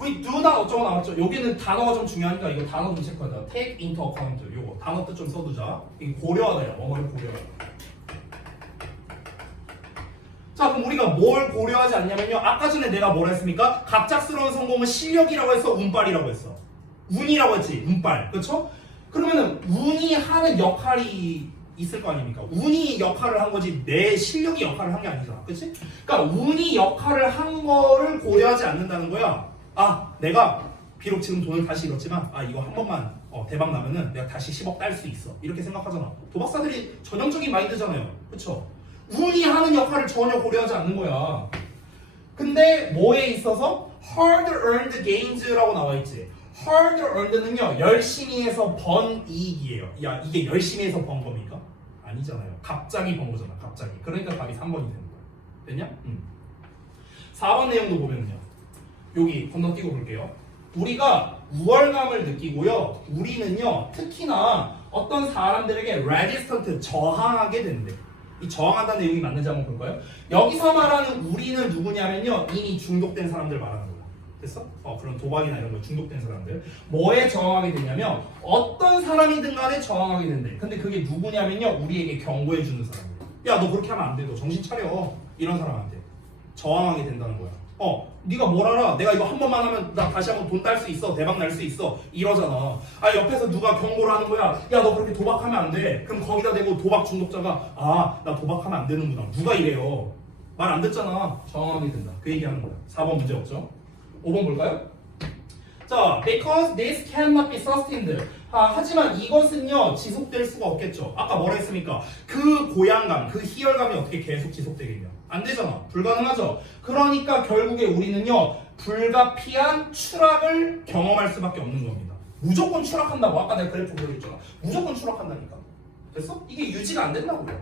We do not 어쩌고 나왔죠. 여기는 단어가 좀 중요하니까 이거 단어 좀 체크하자. Take into account. 요거 단어 뜻 좀 써두자. 이게 고려하다야. 뭐를 고려하다. 자 그럼 우리가 뭘 고려하지 않냐면요. 아까 전에 내가 뭐라 했습니까? 갑작스러운 성공은 실력이라고 했어? 운빨이라고 했어? 운이라고 했지. 운빨. 그렇죠? 그러면은 운이 하는 역할이 있을 거 아닙니까? 운이 역할을 한 거지 내 실력이 역할을 한 게 아니잖아. 그치? 그러니까 운이 역할을 한 거를 고려하지 않는다는 거야. 내가 비록 지금 돈을 다시 잃었지만 이거 한 번만 대박 나면은 내가 다시 10억 딸 수 있어. 이렇게 생각하잖아. 도박사들이 전형적인 마인드잖아요. 그쵸? 운이 하는 역할을 전혀 고려하지 않는 거야. 근데 뭐에 있어서 hard earned gains라고 나와 있지. hard earned는요 열심히 해서 번 이익이에요. 야 이게 열심히 해서 번 겁니까? 아니잖아요. 갑자기 번 거잖아. 갑자기. 그러니까 답이 3번이 되는 거야. 됐냐? 4번 내용도 보면요. 여기 건너뛰고 볼게요. 우리가 우월감을 느끼고요. 우리는요 특히나 어떤 사람들에게 resistant 저항하게 된대. 이 저항한다는 내용이 맞는지 한번 볼까요? 여기서 말하는 우리는 누구냐면요 이미 중독된 사람들 말하는 거야. 됐어? 그런 도박이나 이런 거 중독된 사람들 뭐에 저항하게 되냐면 어떤 사람이든 간에 저항하게 된대. 근데 그게 누구냐면요 우리에게 경고해 주는 사람이야. 야 너 그렇게 하면 안 돼. 너 정신 차려. 이런 사람한테 저항하게 된다는 거야. 네가 뭘 알아? 내가 이거 한 번만 하면 나 다시 한번 돈 딸 수 있어. 대박 날 수 있어. 이러잖아. 옆에서 누가 경고를 하는 거야. 야 너 그렇게 도박하면 안 돼. 그럼 거기다 대고 도박 중독자가 나 도박하면 안 되는구나. 누가 이래요. 말 안 듣잖아. 저항하게 된다. 그 얘기하는 거야. 4번 문제 없죠? 5번 볼까요? 자, because this cannot be sustained. 하지만 이것은요 지속될 수가 없겠죠. 아까 뭐라 했습니까? 그 고양감, 그 희열감이 어떻게 계속 지속되겠냐? 안 되잖아. 불가능하죠. 그러니까 결국에 우리는요 불가피한 추락을 경험할 수밖에 없는 겁니다. 무조건 추락한다고. 아까 내가 그래프 보여줬잖아. 무조건 추락한다니까. 됐어? 이게 유지가 안 된다고요.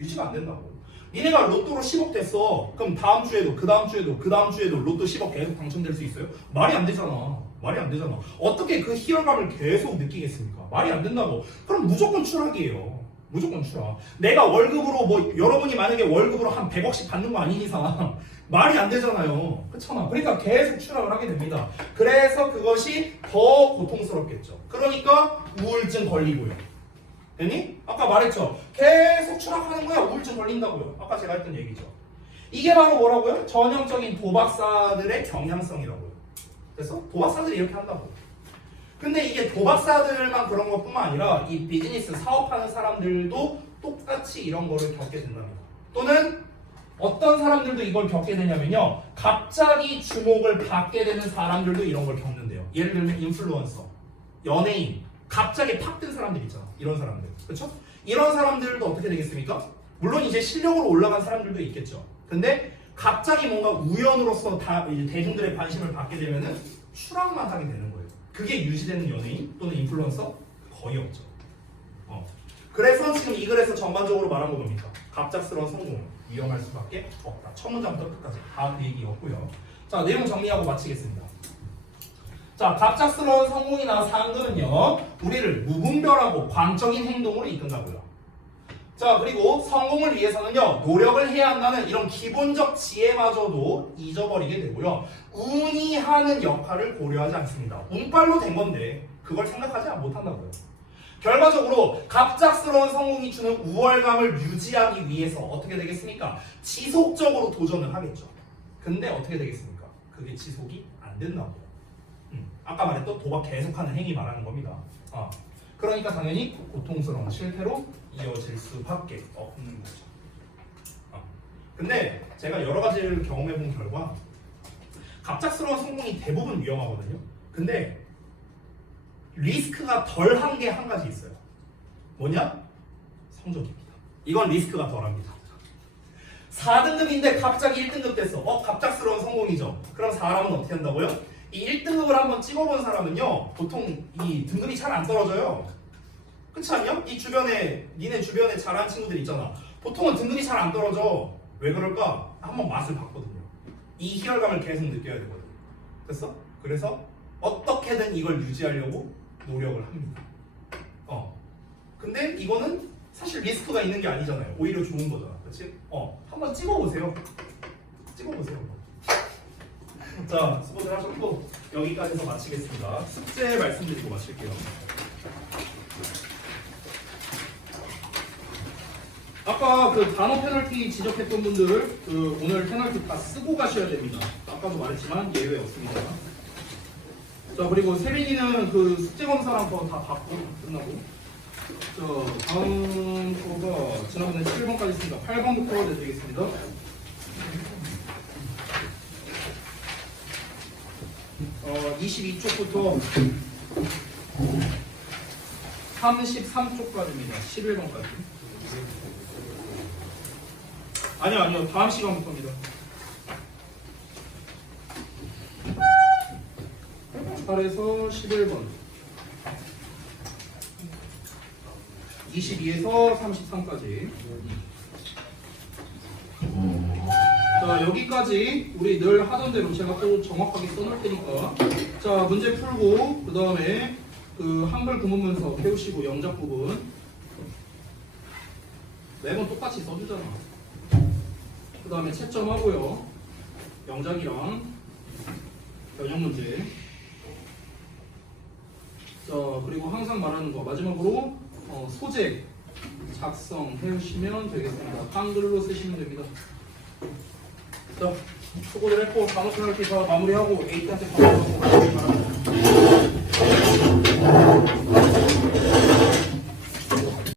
유지가 안 된다고. 니네가 로또로 10억 됐어. 그럼 다음 주에도 그 다음 주에도 그 다음 주에도 로또 10억 계속 당첨될 수 있어요? 말이 안 되잖아. 말이 안 되잖아. 어떻게 그 희열감을 계속 느끼겠습니까? 말이 안 된다고. 그럼 무조건 추락이에요. 무조건 추락. 내가 월급으로 뭐 여러분이 만약에 월급으로 한 100억씩 받는 거 아닌 이상 말이 안 되잖아요. 그렇잖아. 그러니까 계속 추락을 하게 됩니다. 그래서 그것이 더 고통스럽겠죠. 그러니까 우울증 걸리고요. 됐니? 아까 말했죠. 계속 추락하는 거야. 우울증 걸린다고요. 아까 제가 했던 얘기죠. 이게 바로 뭐라고요? 전형적인 도박사들의 경향성이라고요. 그래서 도박사들이 이렇게 한다고. 근데 이게 도박사들만 그런 것뿐만 아니라 이 비즈니스 사업하는 사람들도 똑같이 이런 거를 겪게 된답니다. 또는 어떤 사람들도 이걸 겪게 되냐면요. 갑자기 주목을 받게 되는 사람들도 이런 걸 겪는데요. 예를 들면 인플루언서, 연예인, 갑자기 팍 뜬 사람들 있잖아. 이런 사람들. 그렇죠? 이런 사람들도 어떻게 되겠습니까? 물론 이제 실력으로 올라간 사람들도 있겠죠. 근데 갑자기 뭔가 우연으로서 이제 대중들의 관심을 받게 되면은 추락만 하게 되는 거예요. 그게 유지되는 연예인 또는 인플루언서 거의 없죠. 그래서 지금 이 글에서 전반적으로 말한 거 뭡니까? 갑작스러운 성공은 위험할 수밖에 없다. 첫 문장부터 끝까지 다 그 얘기였고요. 자, 내용 정리하고 마치겠습니다. 자, 갑작스러운 성공이나 상금은요 우리를 무분별하고 광적인 행동으로 이끈다고요. 자, 그리고 성공을 위해서는요 노력을 해야 한다는 이런 기본적 지혜마저도 잊어버리게 되고요. 운이 하는 역할을 고려하지 않습니다. 운빨로 된 건데 그걸 생각하지 못한다고요. 결과적으로 갑작스러운 성공이 주는 우월감을 유지하기 위해서 어떻게 되겠습니까? 지속적으로 도전을 하겠죠. 근데 어떻게 되겠습니까? 그게 지속이 안 된다고요. 아까 말했던 도박 계속하는 행위 말하는 겁니다. 그러니까 당연히 고통스러운 실패로 이어질 수밖에 없는 거죠. 근데 제가 여러 가지를 경험해본 결과 갑작스러운 성공이 대부분 위험하거든요. 근데 리스크가 덜한 게 한 가지 있어요. 뭐냐? 성적입니다. 이건 리스크가 덜합니다. 4등급인데 갑자기 1등급 됐어. 갑작스러운 성공이죠. 그럼 사람은 어떻게 한다고요? 이 1등급을 한번 찍어본 사람은요, 보통 이 등급이 잘 안 떨어져요. 그렇지 않냐? 이 주변에, 니네 주변에 잘하는 친구들 있잖아. 보통은 등급이 잘 안 떨어져. 왜 그럴까? 한번 맛을 봤거든요. 이 희열감을 계속 느껴야 되거든. 됐어? 그래서 어떻게든 이걸 유지하려고 노력을 합니다. 근데 이거는 사실 리스크가 있는 게 아니잖아요. 오히려 좋은 거잖아. 그렇지? 한번 찍어보세요. 찍어보세요. 자, 수고들 하셨고 여기까지 해서 마치겠습니다. 숙제 말씀드리고 마칠게요. 아까 그 단어 페널티 지적했던 분들 오늘 페널티 다 쓰고 가셔야 됩니다. 아까도 말했지만 예외 없습니다. 자, 그리고 세빈이는 그 숙제 검사랑 거 다 받고 끝나고. 자, 다음 거가 지난번에 7번까지 있습니다. 8번부터 내드리겠습니다. 어, 22쪽부터 33쪽까지입니다. 11번까지. 아니요. 다음 시간부터입니다. 8에서 11번. 22에서 33까지. 자, 여기까지 우리 늘 하던 대로 제가 또 정확하게 써놓을 테니까. 자, 문제 풀고 그 다음에 그 한글 구문문서 배우시고 영작 부분 매번 똑같이 써주잖아. 그 다음에 채점하고요. 영작이랑 변형 문제. 자, 그리고 항상 말하는 거 마지막으로 소재 작성해 주시면 되겠습니다. 한글로 쓰시면 됩니다. 자, 수고들 했고 단어 페널티 다 마무리하고 에이트한테 바로 가시기 바랍니다.